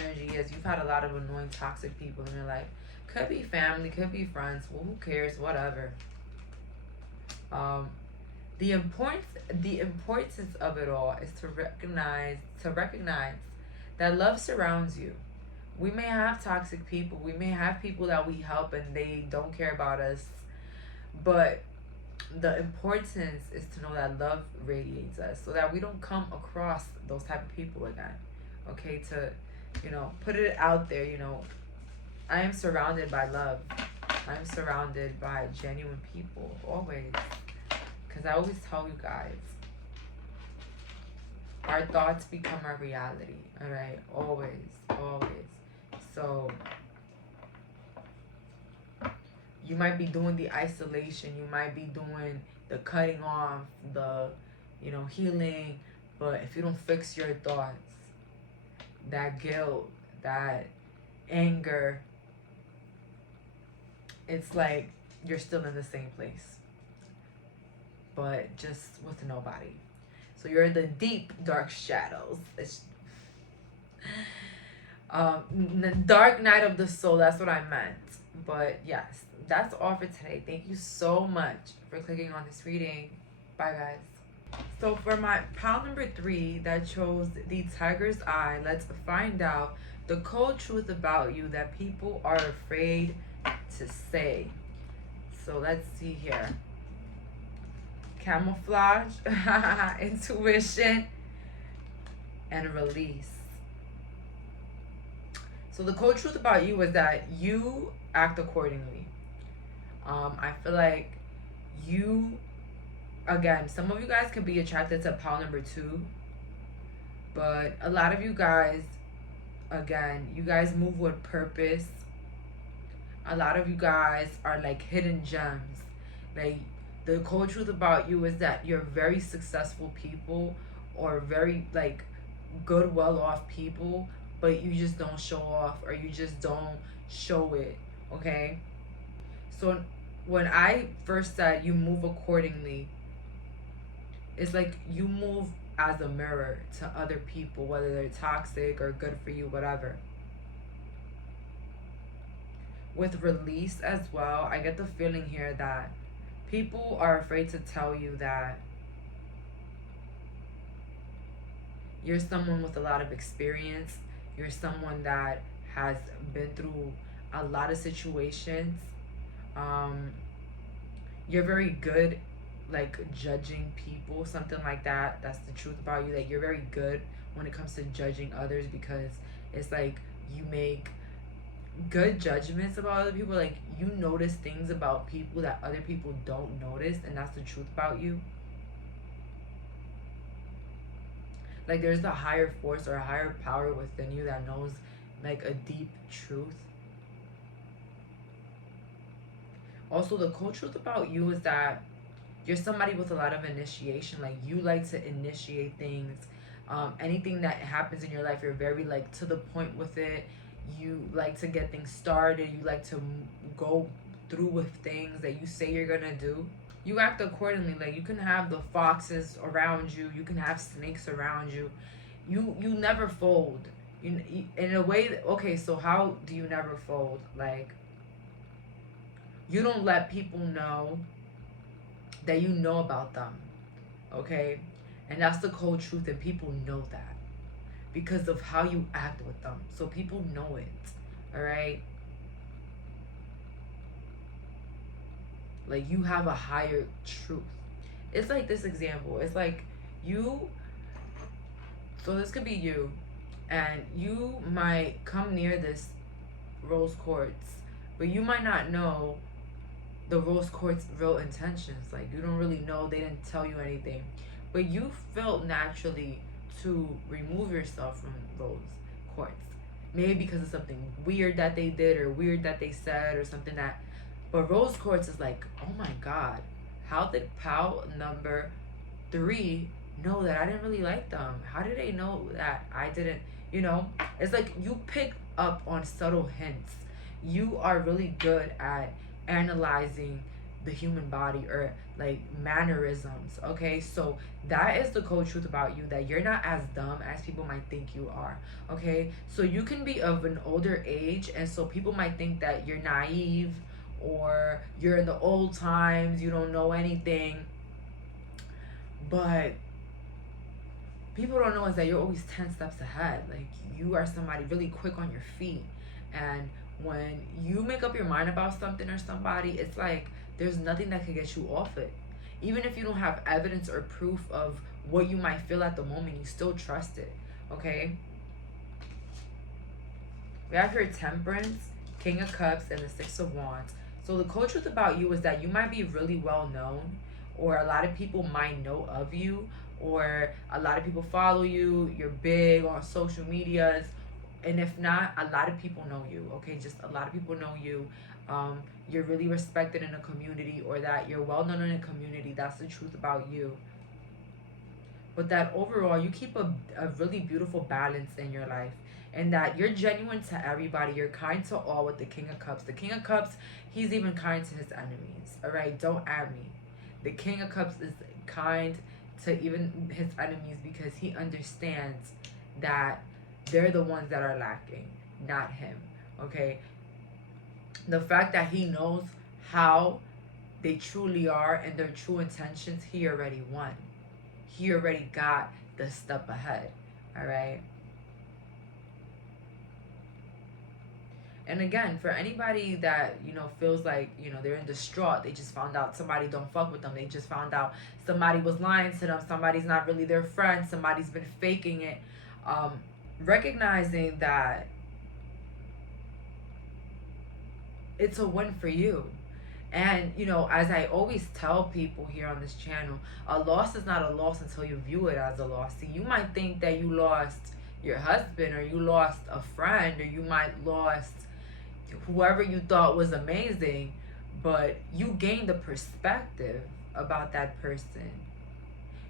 energy is, you've had a lot of annoying toxic people in your life. Could be family, could be friends. Well, who cares? Whatever. The importance of it all is to recognize that love surrounds you. We may have toxic people, we may have people that we help and they don't care about us, but the importance is to know that love radiates us, so that we don't come across those type of people again. Okay, to put it out there. I am surrounded by love. I'm surrounded by genuine people always, because I always tell you guys, our thoughts become our reality. All right, always. So you might be doing the isolation, you might be doing the cutting off, the healing, but if you don't fix your thoughts, that guilt, that anger, it's like you're still in the same place, but just with nobody. So you're in the deep dark shadows. It's the dark night of the soul. That's what I meant. But yes, that's all for today. Thank you so much for clicking on this reading. Bye, guys. So for my pile number 3 that chose the tiger's eye, let's find out the cold truth about you that people are afraid to say. So let's see here. Camouflage, intuition, and release. So the cold truth about you is that you act accordingly. I feel like you, again, some of you guys can be attracted to pile number 2, but a lot of you guys, again, you guys move with purpose. A lot of you guys are like hidden gems. Like, the cold truth about you is that you're very successful people, or very like good, well off people, but you just don't show off, or you just don't show it. Okay? So when I first said you move accordingly, it's like you move as a mirror to other people, whether they're toxic or good for you, whatever. With release as well, I get the feeling here that people are afraid to tell you that you're someone with a lot of experience. You're someone that has been through a lot of situations. You're very good, like, judging people, something like that. That's the truth about you. That you're very good when it comes to judging others, because it's like you make good judgments about other people. Like, you notice things about people that other people don't notice, and that's the truth about you. Like, there's a higher force or a higher power within you that knows like a deep truth. Also, the cold truth about you is that you're somebody with a lot of initiation. Like, you like to initiate things. Anything that happens in your life, you're very like to the point with it. You like to get things started. You like to go through with things that you say you're gonna do. You act accordingly. Like, you can have the foxes around you, you can have snakes around you. You never fold. You in a way that, okay, so how do you never fold? Like, you don't let people know that you know about them. Okay? And that's the cold truth, and people know that because of how you act with them. So people know it. All right? Like, you have a higher truth. It's like this example. It's like you, so this could be you, and you might come near this rose quartz, but you might not know the rose quartz real intentions. Like, you don't really know, they didn't tell you anything, but you felt naturally to remove yourself from rose quartz. Maybe because of something weird that they did, or weird that they said, or something that, but rose quartz is like, oh my god, how did pal number 3 know that I didn't really like them? How did they know that I didn't, you know? It's like you pick up on subtle hints. You are really good at analyzing the human body, or like mannerisms. Okay, so that is the cold truth about you, that you're not as dumb as people might think you are. Okay, so you can be of an older age, and so people might think that you're naive, or you're in the old times, you don't know anything. But people don't know is that you're always 10 steps ahead. Like, you are somebody really quick on your feet. And when you make up your mind about something or somebody, it's like there's nothing that can get you off it. Even if you don't have evidence or proof of what you might feel at the moment, you still trust it. Okay? We have here Temperance, King of Cups, and the Six of Wands. So the cold truth about you is that you might be really well known, or a lot of people might know of you, or a lot of people follow you, you're big on social medias, and if not, a lot of people know you. Okay, just a lot of people know you. You're really respected in a community, or that you're well known in a community. That's the truth about you. But that overall, you keep a really beautiful balance in your life, and that you're genuine to everybody. You're kind to all with the King of Cups. The King of Cups, he's even kind to his enemies. All right, don't add me. The King of Cups is kind to even his enemies, because he understands that they're the ones that are lacking, not him. Okay? The fact that he knows how they truly are and their true intentions, he already won. He already got the step ahead. All right. And again, for anybody that, feels like, they're in distraught, they just found out somebody don't fuck with them, they just found out somebody was lying to them, somebody's not really their friend, somebody's been faking it. Recognizing that it's a win for you. And, as I always tell people here on this channel, a loss is not a loss until you view it as a loss. See, you might think that you lost your husband, or you lost a friend, or you might lost whoever you thought was amazing, but you gained a perspective about that person.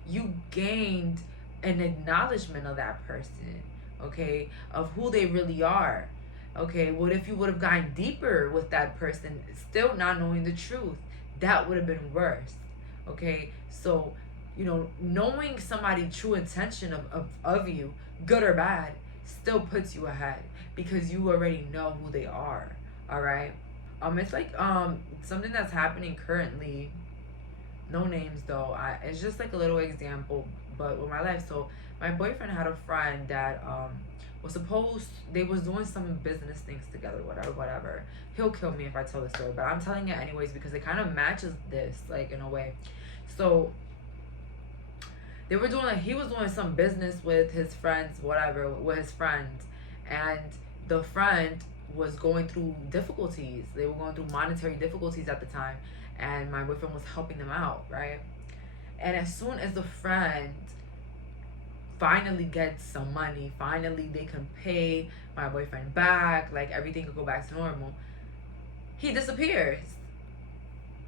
You gained an acknowledgement of that person, okay, of who they really are. Okay, what if you would have gone deeper with that person, still not knowing the truth? That would have been worse. Okay, so, knowing somebody's true intention of you, good or bad, still puts you ahead because you already know who they are. All right. It's like something that's happening currently. No names though. It's just like a little example, but with my life. So my boyfriend had a friend that they was doing some business things together, whatever. He'll kill me if I tell the story, but I'm telling it anyways because it kind of matches this, like, in a way. So he was doing some business with his friends, whatever, with his friends, and the friend was going through difficulties. They were going through monetary difficulties at the time, and my boyfriend was helping them out, right? And as soon as the friend finally gets some money, finally they can pay my boyfriend back, like everything could go back to normal, he disappears.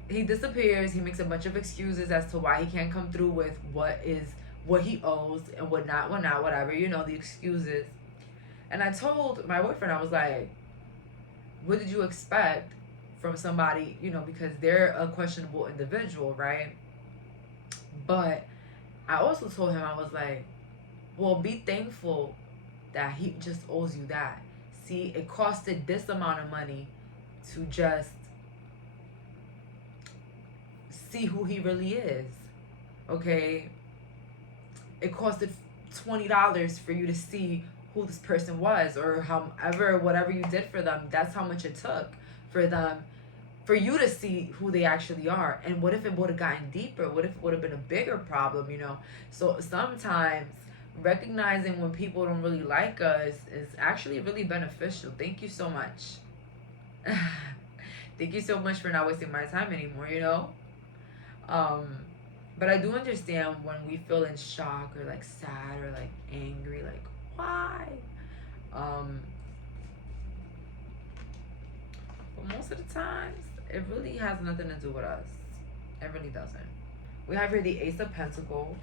He makes a bunch of excuses as to why he can't come through with what he owes and whatnot, whatever, the excuses. And I told my boyfriend, I was like, what did you expect from somebody, because they're a questionable individual, right? But I also told him, I was like, well, be thankful that he just owes you that. See, it costed this amount of money to just see who he really is. Okay? It costed $20 for you to see who this person was, or whatever you did for them. That's how much it took for you to see who they actually are. And what if it would have gotten deeper? What if it would have been a bigger problem? So sometimes recognizing when people don't really like us is actually really beneficial. Thank you so much. Thank you so much for not wasting my time anymore. But I do understand when we feel in shock or like sad or like angry, like why? But most of the times, it really has nothing to do with us. It really doesn't. We have here the Ace of Pentacles,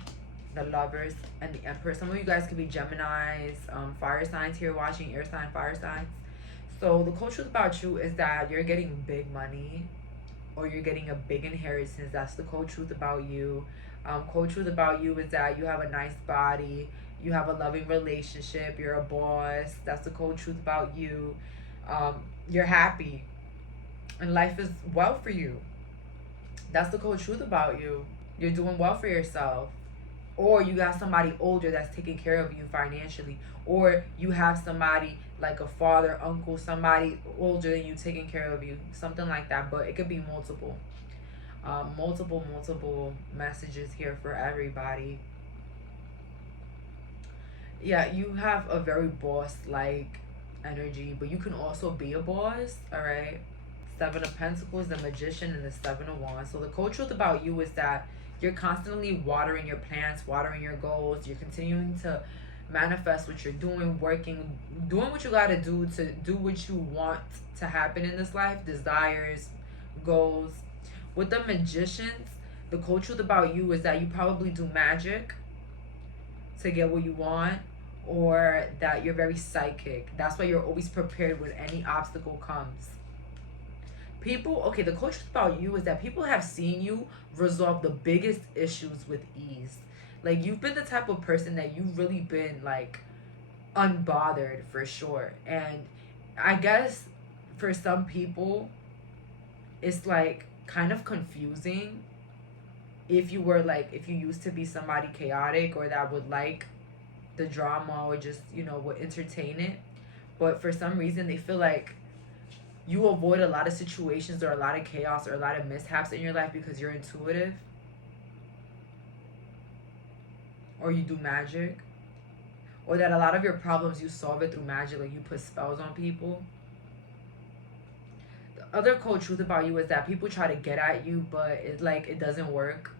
the Lovers, and the Emperor. Some of you guys could be Geminis, fire signs here watching, air sign, fire signs. So the cold truth about you is that you're getting big money, or you're getting a big inheritance. That's the cold truth about you. Cold truth about you is that you have a nice body, you have a loving relationship, you're a boss. That's the cold truth about you. You're happy, and life is well for you. That's the cold truth about you. You're doing well for yourself. Or you got somebody older that's taking care of you financially. Or you have somebody like a father, uncle, somebody older than you taking care of you. Something like that. But it could be multiple. Multiple messages here for everybody. Yeah, you have a very boss-like energy, but you can also be a boss, all right? Seven of Pentacles, the Magician, and the Seven of Wands. So the cold truth about you is that you're constantly watering your plants, watering your goals. You're continuing to manifest what you're doing, working, doing what you got to do what you want to happen in this life, desires, goals. With the Magicians, the cold truth about you is that you probably do magic to get what you want, or that you're very psychic. That's why you're always prepared when any obstacle comes. Okay, the cold truth about you is that people have seen you resolve the biggest issues with ease. Like, you've been the type of person that you've really been, like, unbothered for sure. And I guess for some people, it's like kind of confusing if you were like, if you used to be somebody chaotic or that would like the drama or just, you know, would entertain it. But for some reason, they feel like you avoid a lot of situations or a lot of chaos or a lot of mishaps in your life because you're intuitive or you do magic, or that a lot of your problems you solve it through magic, like you put spells on people. The other cold truth about you is that people try to get at you, but it's like it doesn't work.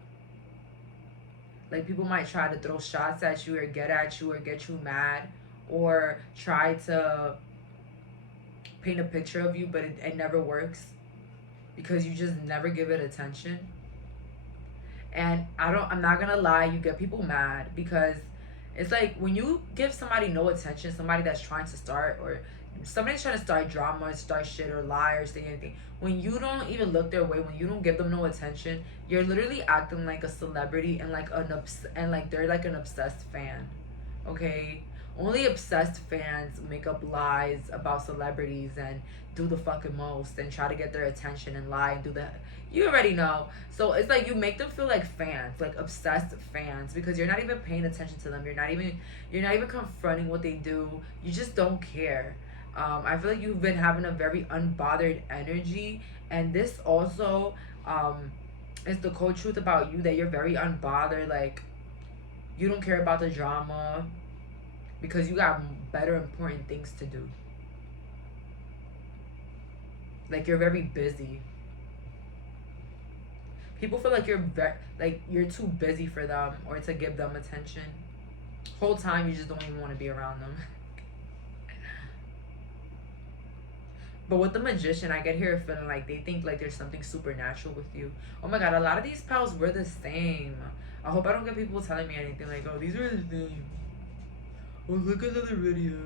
Like people might try to throw shots at you or get at you or get you mad or try to paint a picture of you, but it never works because you just never give it attention. And I'm not gonna lie, you get people mad because it's like when you give somebody no attention, somebody that's trying to start, or somebody's trying to start drama or start shit or lie or say anything, when you don't even look their way, when you don't give them no attention, you're literally acting like a celebrity and like and like they're like an obsessed fan. Okay? Only obsessed fans make up lies about celebrities and do the fucking most and try to get their attention and lie and do that. You already know. So it's like you make them feel like fans, like obsessed fans, because you're not even paying attention to them. You're not even confronting what they do. You just don't care. I feel like you've been having a very unbothered energy, and this also is the cold truth about you, that you're very unbothered. Like you don't care about the drama because you got better important things to do. Like you're very busy. People feel like you're too busy for them or to give them attention. Whole time you just don't even want to be around them. But with the Magician, I get here feeling like they think like there's something supernatural with you. Oh my god, a lot of these pals were the same. I hope I don't get people telling me anything like, oh, these are the same. Oh, look at another video.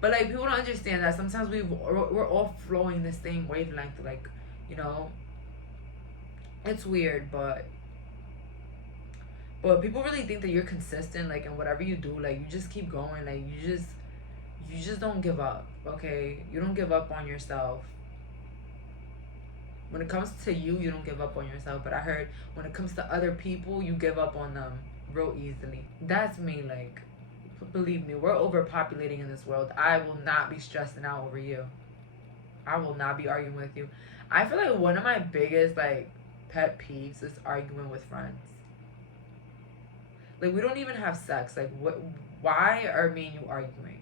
But like people don't understand that sometimes we're all flowing the same wavelength. Like, you know, it's weird, but people really think that you're consistent. Like, in whatever you do, like you just keep going. Like you just don't give up. Okay, you don't give up on yourself. When it comes to you, you don't give up on yourself. But I heard when it comes to other people, you give up on them real easily. That's me. Like, believe me, we're overpopulating in this world. I will not be stressing out over you. I will not be arguing with you. I feel like one of my biggest like pet peeves is arguing with friends. Like we don't even have sex. Like what? Why are me and you arguing?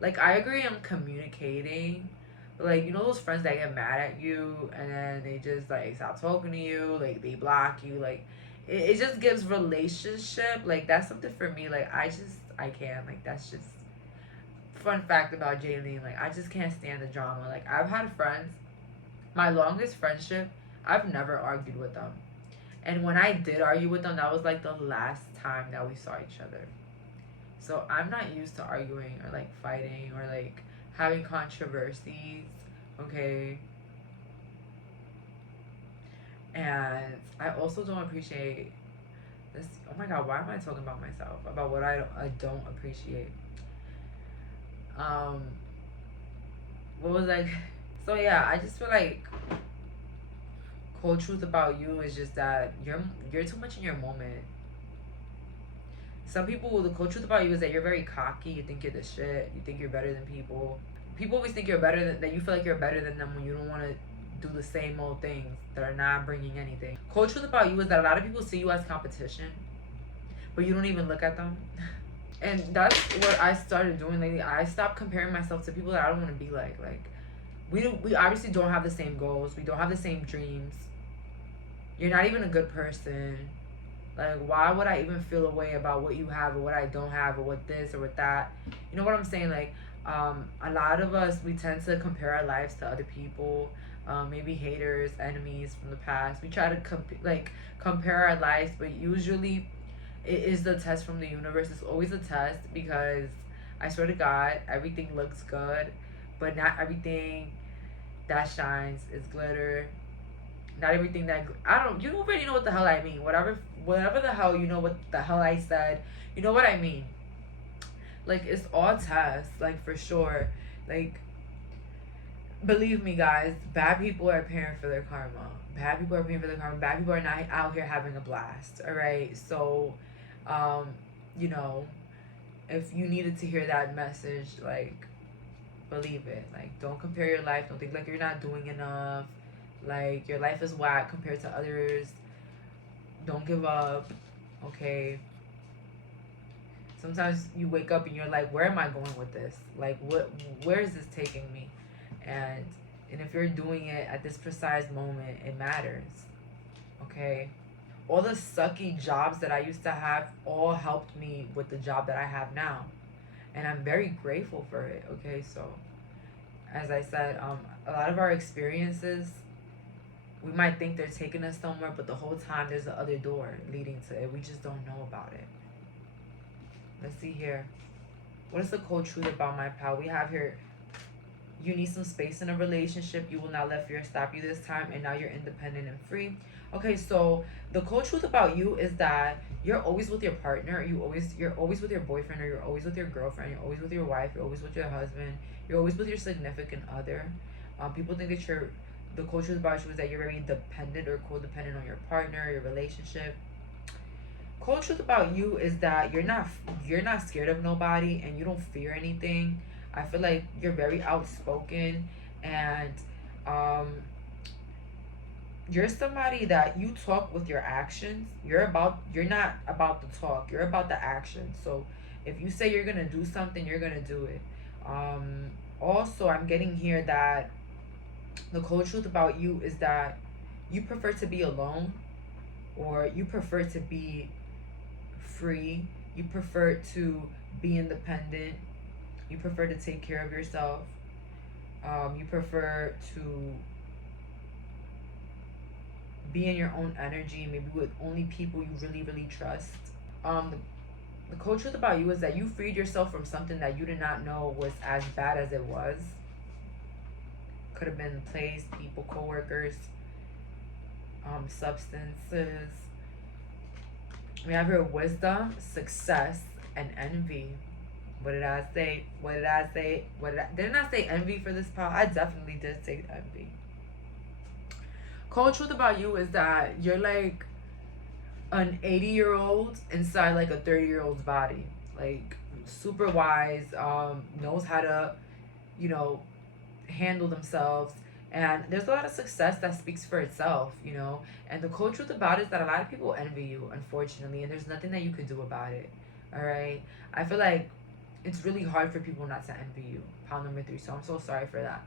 Like I agree I'm communicating, but like you know those friends that get mad at you and then they just like stop talking to you, like they block you, like it just gives relationship, like that's something for me. Like I can't, like that's just fun fact about Jayleen, like I just can't stand the drama. Like I've had friends, my longest friendship, I've never argued with them. And when I did argue with them, that was like the last time that we saw each other. So I'm not used to arguing or like fighting or like having controversies, okay? And I also don't appreciate this. Oh my god, why am I talking about myself? About what I don't appreciate. What was like? So yeah, I just feel like cold truth about you is just that you're too much in your moment. Some people, the cold truth about you is that you're very cocky. You think you're the shit. You think you're better than people. People always think you're better than that. You feel like you're better than them when you don't want to do the same old things that are not bringing anything. Cold truth about you is that a lot of people see you as competition, but you don't even look at them. And that's what I started doing lately. I stopped comparing myself to people that I don't want to be like. Like, we obviously don't have the same goals. We don't have the same dreams. You're not even a good person. Like, why would I even feel a way about what you have or what I don't have or what this or what that? You know what I'm saying? Like, a lot of us, we tend to compare our lives to other people. Maybe haters, enemies from the past. We try to compare our lives, but usually it is the test from the universe. It's always a test because I swear to God, everything looks good, but not everything that shines is glitter. Not everything that you already know what the hell I mean. Whatever the hell, you know what the hell I said. You know what I mean. Like, it's all tests, like, for sure. Like, believe me, guys, bad people are paying for their karma. Bad people are paying for their karma. Bad people are not out here having a blast. All right. So, um, you know, if you needed to hear that message, like, believe it. Like, don't compare your life. Don't think like you're not doing enough. Like, your life is whack compared to others. Don't give up. Okay. Sometimes you wake up and you're like, where am I going with this? Like, where is this taking me? And if you're doing it at this precise moment, it matters. Okay. All the sucky jobs that I used to have all helped me with the job that I have now, and I'm very grateful for it. Okay. So as I said, a lot of our experiences, we might think they're taking us somewhere, but the whole time there's the other door leading to it. We just don't know about it. Let's see here. What is the cold truth about my pal? We have here, you need some space in a relationship. You will not let fear stop you this time, and now you're independent and free. Okay, so the cold truth about you is that you're always with your partner. You're always with your boyfriend, or you're always with your girlfriend. You're always with your wife. You're always with your husband. You're always with your significant other. People think that the cold truth about you is that you're very dependent or codependent on your partner, your relationship. Cold truth about you is that you're not scared of nobody, and you don't fear anything. I feel like you're very outspoken, and you're somebody that you talk with your actions. You're not about the talk. You're about the action. So if you say you're gonna do something, you're gonna do it. Also, I'm getting here that the cold truth about you is that you prefer to be alone, or you prefer to be free. You prefer to be independent. You prefer to take care of yourself. You prefer to be in your own energy, maybe with only people you really, really trust. The cold truth about you is that you freed yourself from something that you did not know was as bad as it was. Could have been place, people, coworkers, substances. We have here wisdom, success, and envy. What did I say? What did I say? Didn't I say envy for this pile? I definitely did say envy. Cold truth about you is that you're like an 80-year-old inside like a 30-year-old's body. Like, super wise, knows how to, handle themselves. And there's a lot of success that speaks for itself, And the cold truth about it is that a lot of people envy you, unfortunately, and there's nothing that you could do about it. All right? I feel like it's really hard for people not to envy you. Pile number 3. So I'm so sorry for that.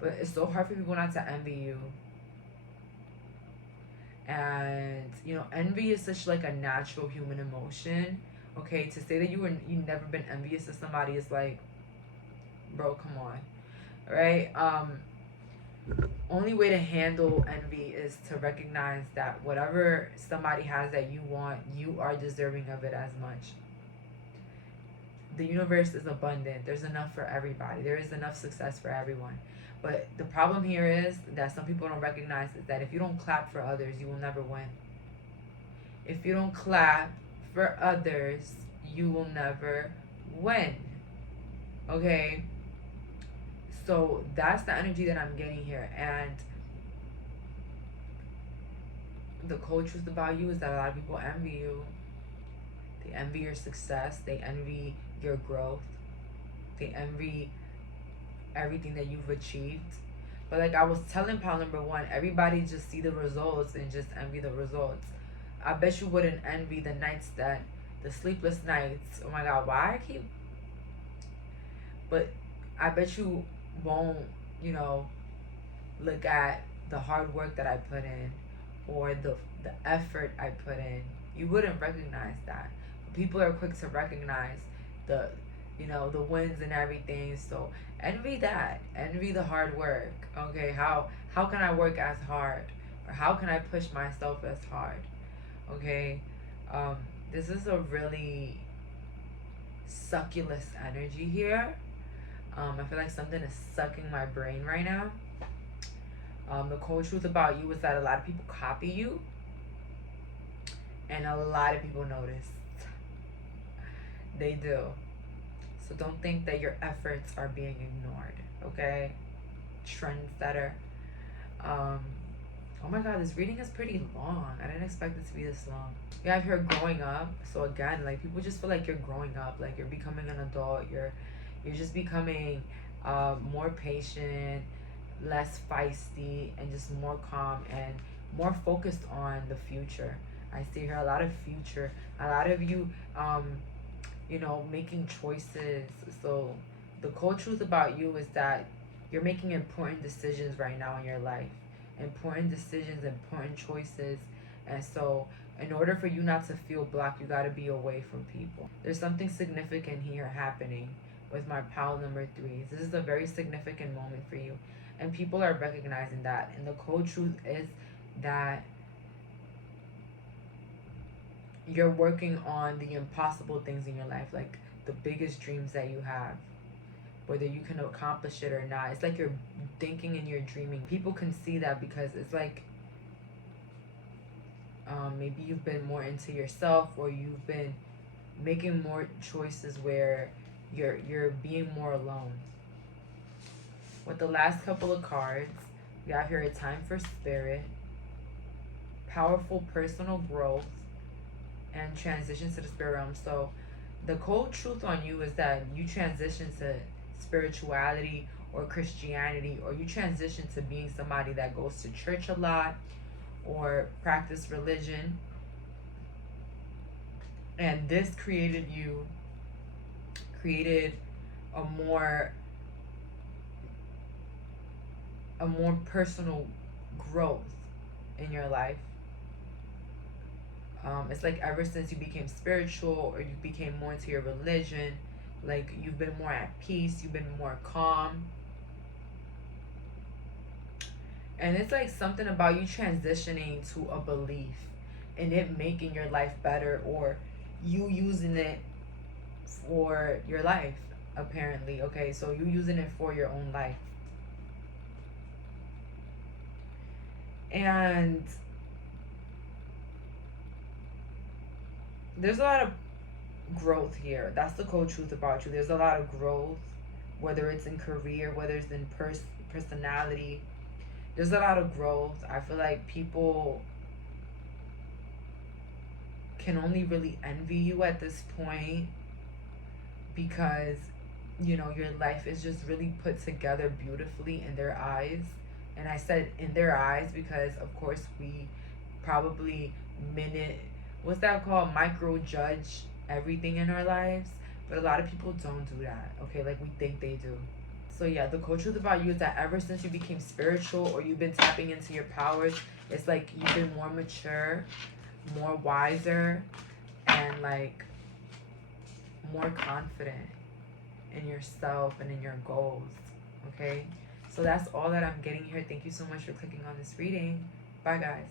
But it's so hard for people not to envy you. And, envy is such like a natural human emotion. Okay? To say that you never been envious of somebody is like, bro, come on. Right? Only way to handle envy is to recognize that whatever somebody has that you want, you are deserving of it as much. The universe is abundant. There's enough for everybody. There is enough success for everyone. But the problem here is that some people don't recognize is that if you don't clap for others, you will never win. If you don't clap for others, you will never win. Okay? So that's the energy that I'm getting here. And the cold truth about you is that a lot of people envy you. They envy your success. They envy your growth. They envy everything that you've achieved. But like I was telling pal number 1, everybody just see the results and just envy the results. I bet you wouldn't envy the sleepless nights. Oh my God, why I keep... But I bet you won't, look at the hard work that I put in, or the effort I put in. You wouldn't recognize that. People are quick to recognize the wins and everything. So envy that. Envy the hard work. Okay, how can I work as hard, or how can I push myself as hard? Okay, this is a really succulous energy here. I feel like something is sucking my brain right now. The cold truth about you is that a lot of people copy you, and a lot of people notice. They do. So don't think that your efforts are being ignored, okay? Trendsetter. Um, oh my god, this reading is pretty long. I didn't expect it to be this long. You have here growing up. So again, like people just feel like you're growing up, like you're becoming an adult. You're just becoming more patient, less feisty, and just more calm and more focused on the future. I see here a lot of future. A lot of you, you know, making choices. So the cold truth about you is that you're making important decisions right now in your life. Important decisions, important choices. And so in order for you not to feel blocked, you got to be away from people. There's something significant here happening with my pile number 3. This is a very significant moment for you. And people are recognizing that. And the cold truth is that you're working on the impossible things in your life, like the biggest dreams that you have, whether you can accomplish it or not. It's like you're thinking and you're dreaming. People can see that because it's like maybe you've been more into yourself, or you've been making more choices where you're being more alone. With the last couple of cards, we have here a time for spirit, powerful personal growth, and transition to the spirit realm. So the cold truth on you is that you transition to spirituality or Christianity, or you transition to being somebody that goes to church a lot or practice religion. And this created a more personal growth in your life. It's like ever since you became spiritual, or you became more into your religion, like you've been more at peace, you've been more calm. And it's like something about you transitioning to a belief and it making your life better, or you using it for your life, apparently. Okay, so you using it for your own life. And there's a lot of growth here. That's the cold truth about you. There's a lot of growth, whether it's in career, whether it's in personality. There's a lot of growth. I feel like people can only really envy you at this point, because you know your life is just really put together beautifully in their eyes. And I said in their eyes because of course we probably what's that called, micro judge everything in our lives, but a lot of people don't do that, okay? Like we think they do. So yeah, the cold truth about you is that ever since you became spiritual, or you've been tapping into your powers, it's like you've been more mature, more wiser, and like more confident in yourself and in your goals, okay? So that's all that I'm getting here. Thank you so much for clicking on this reading. Bye guys.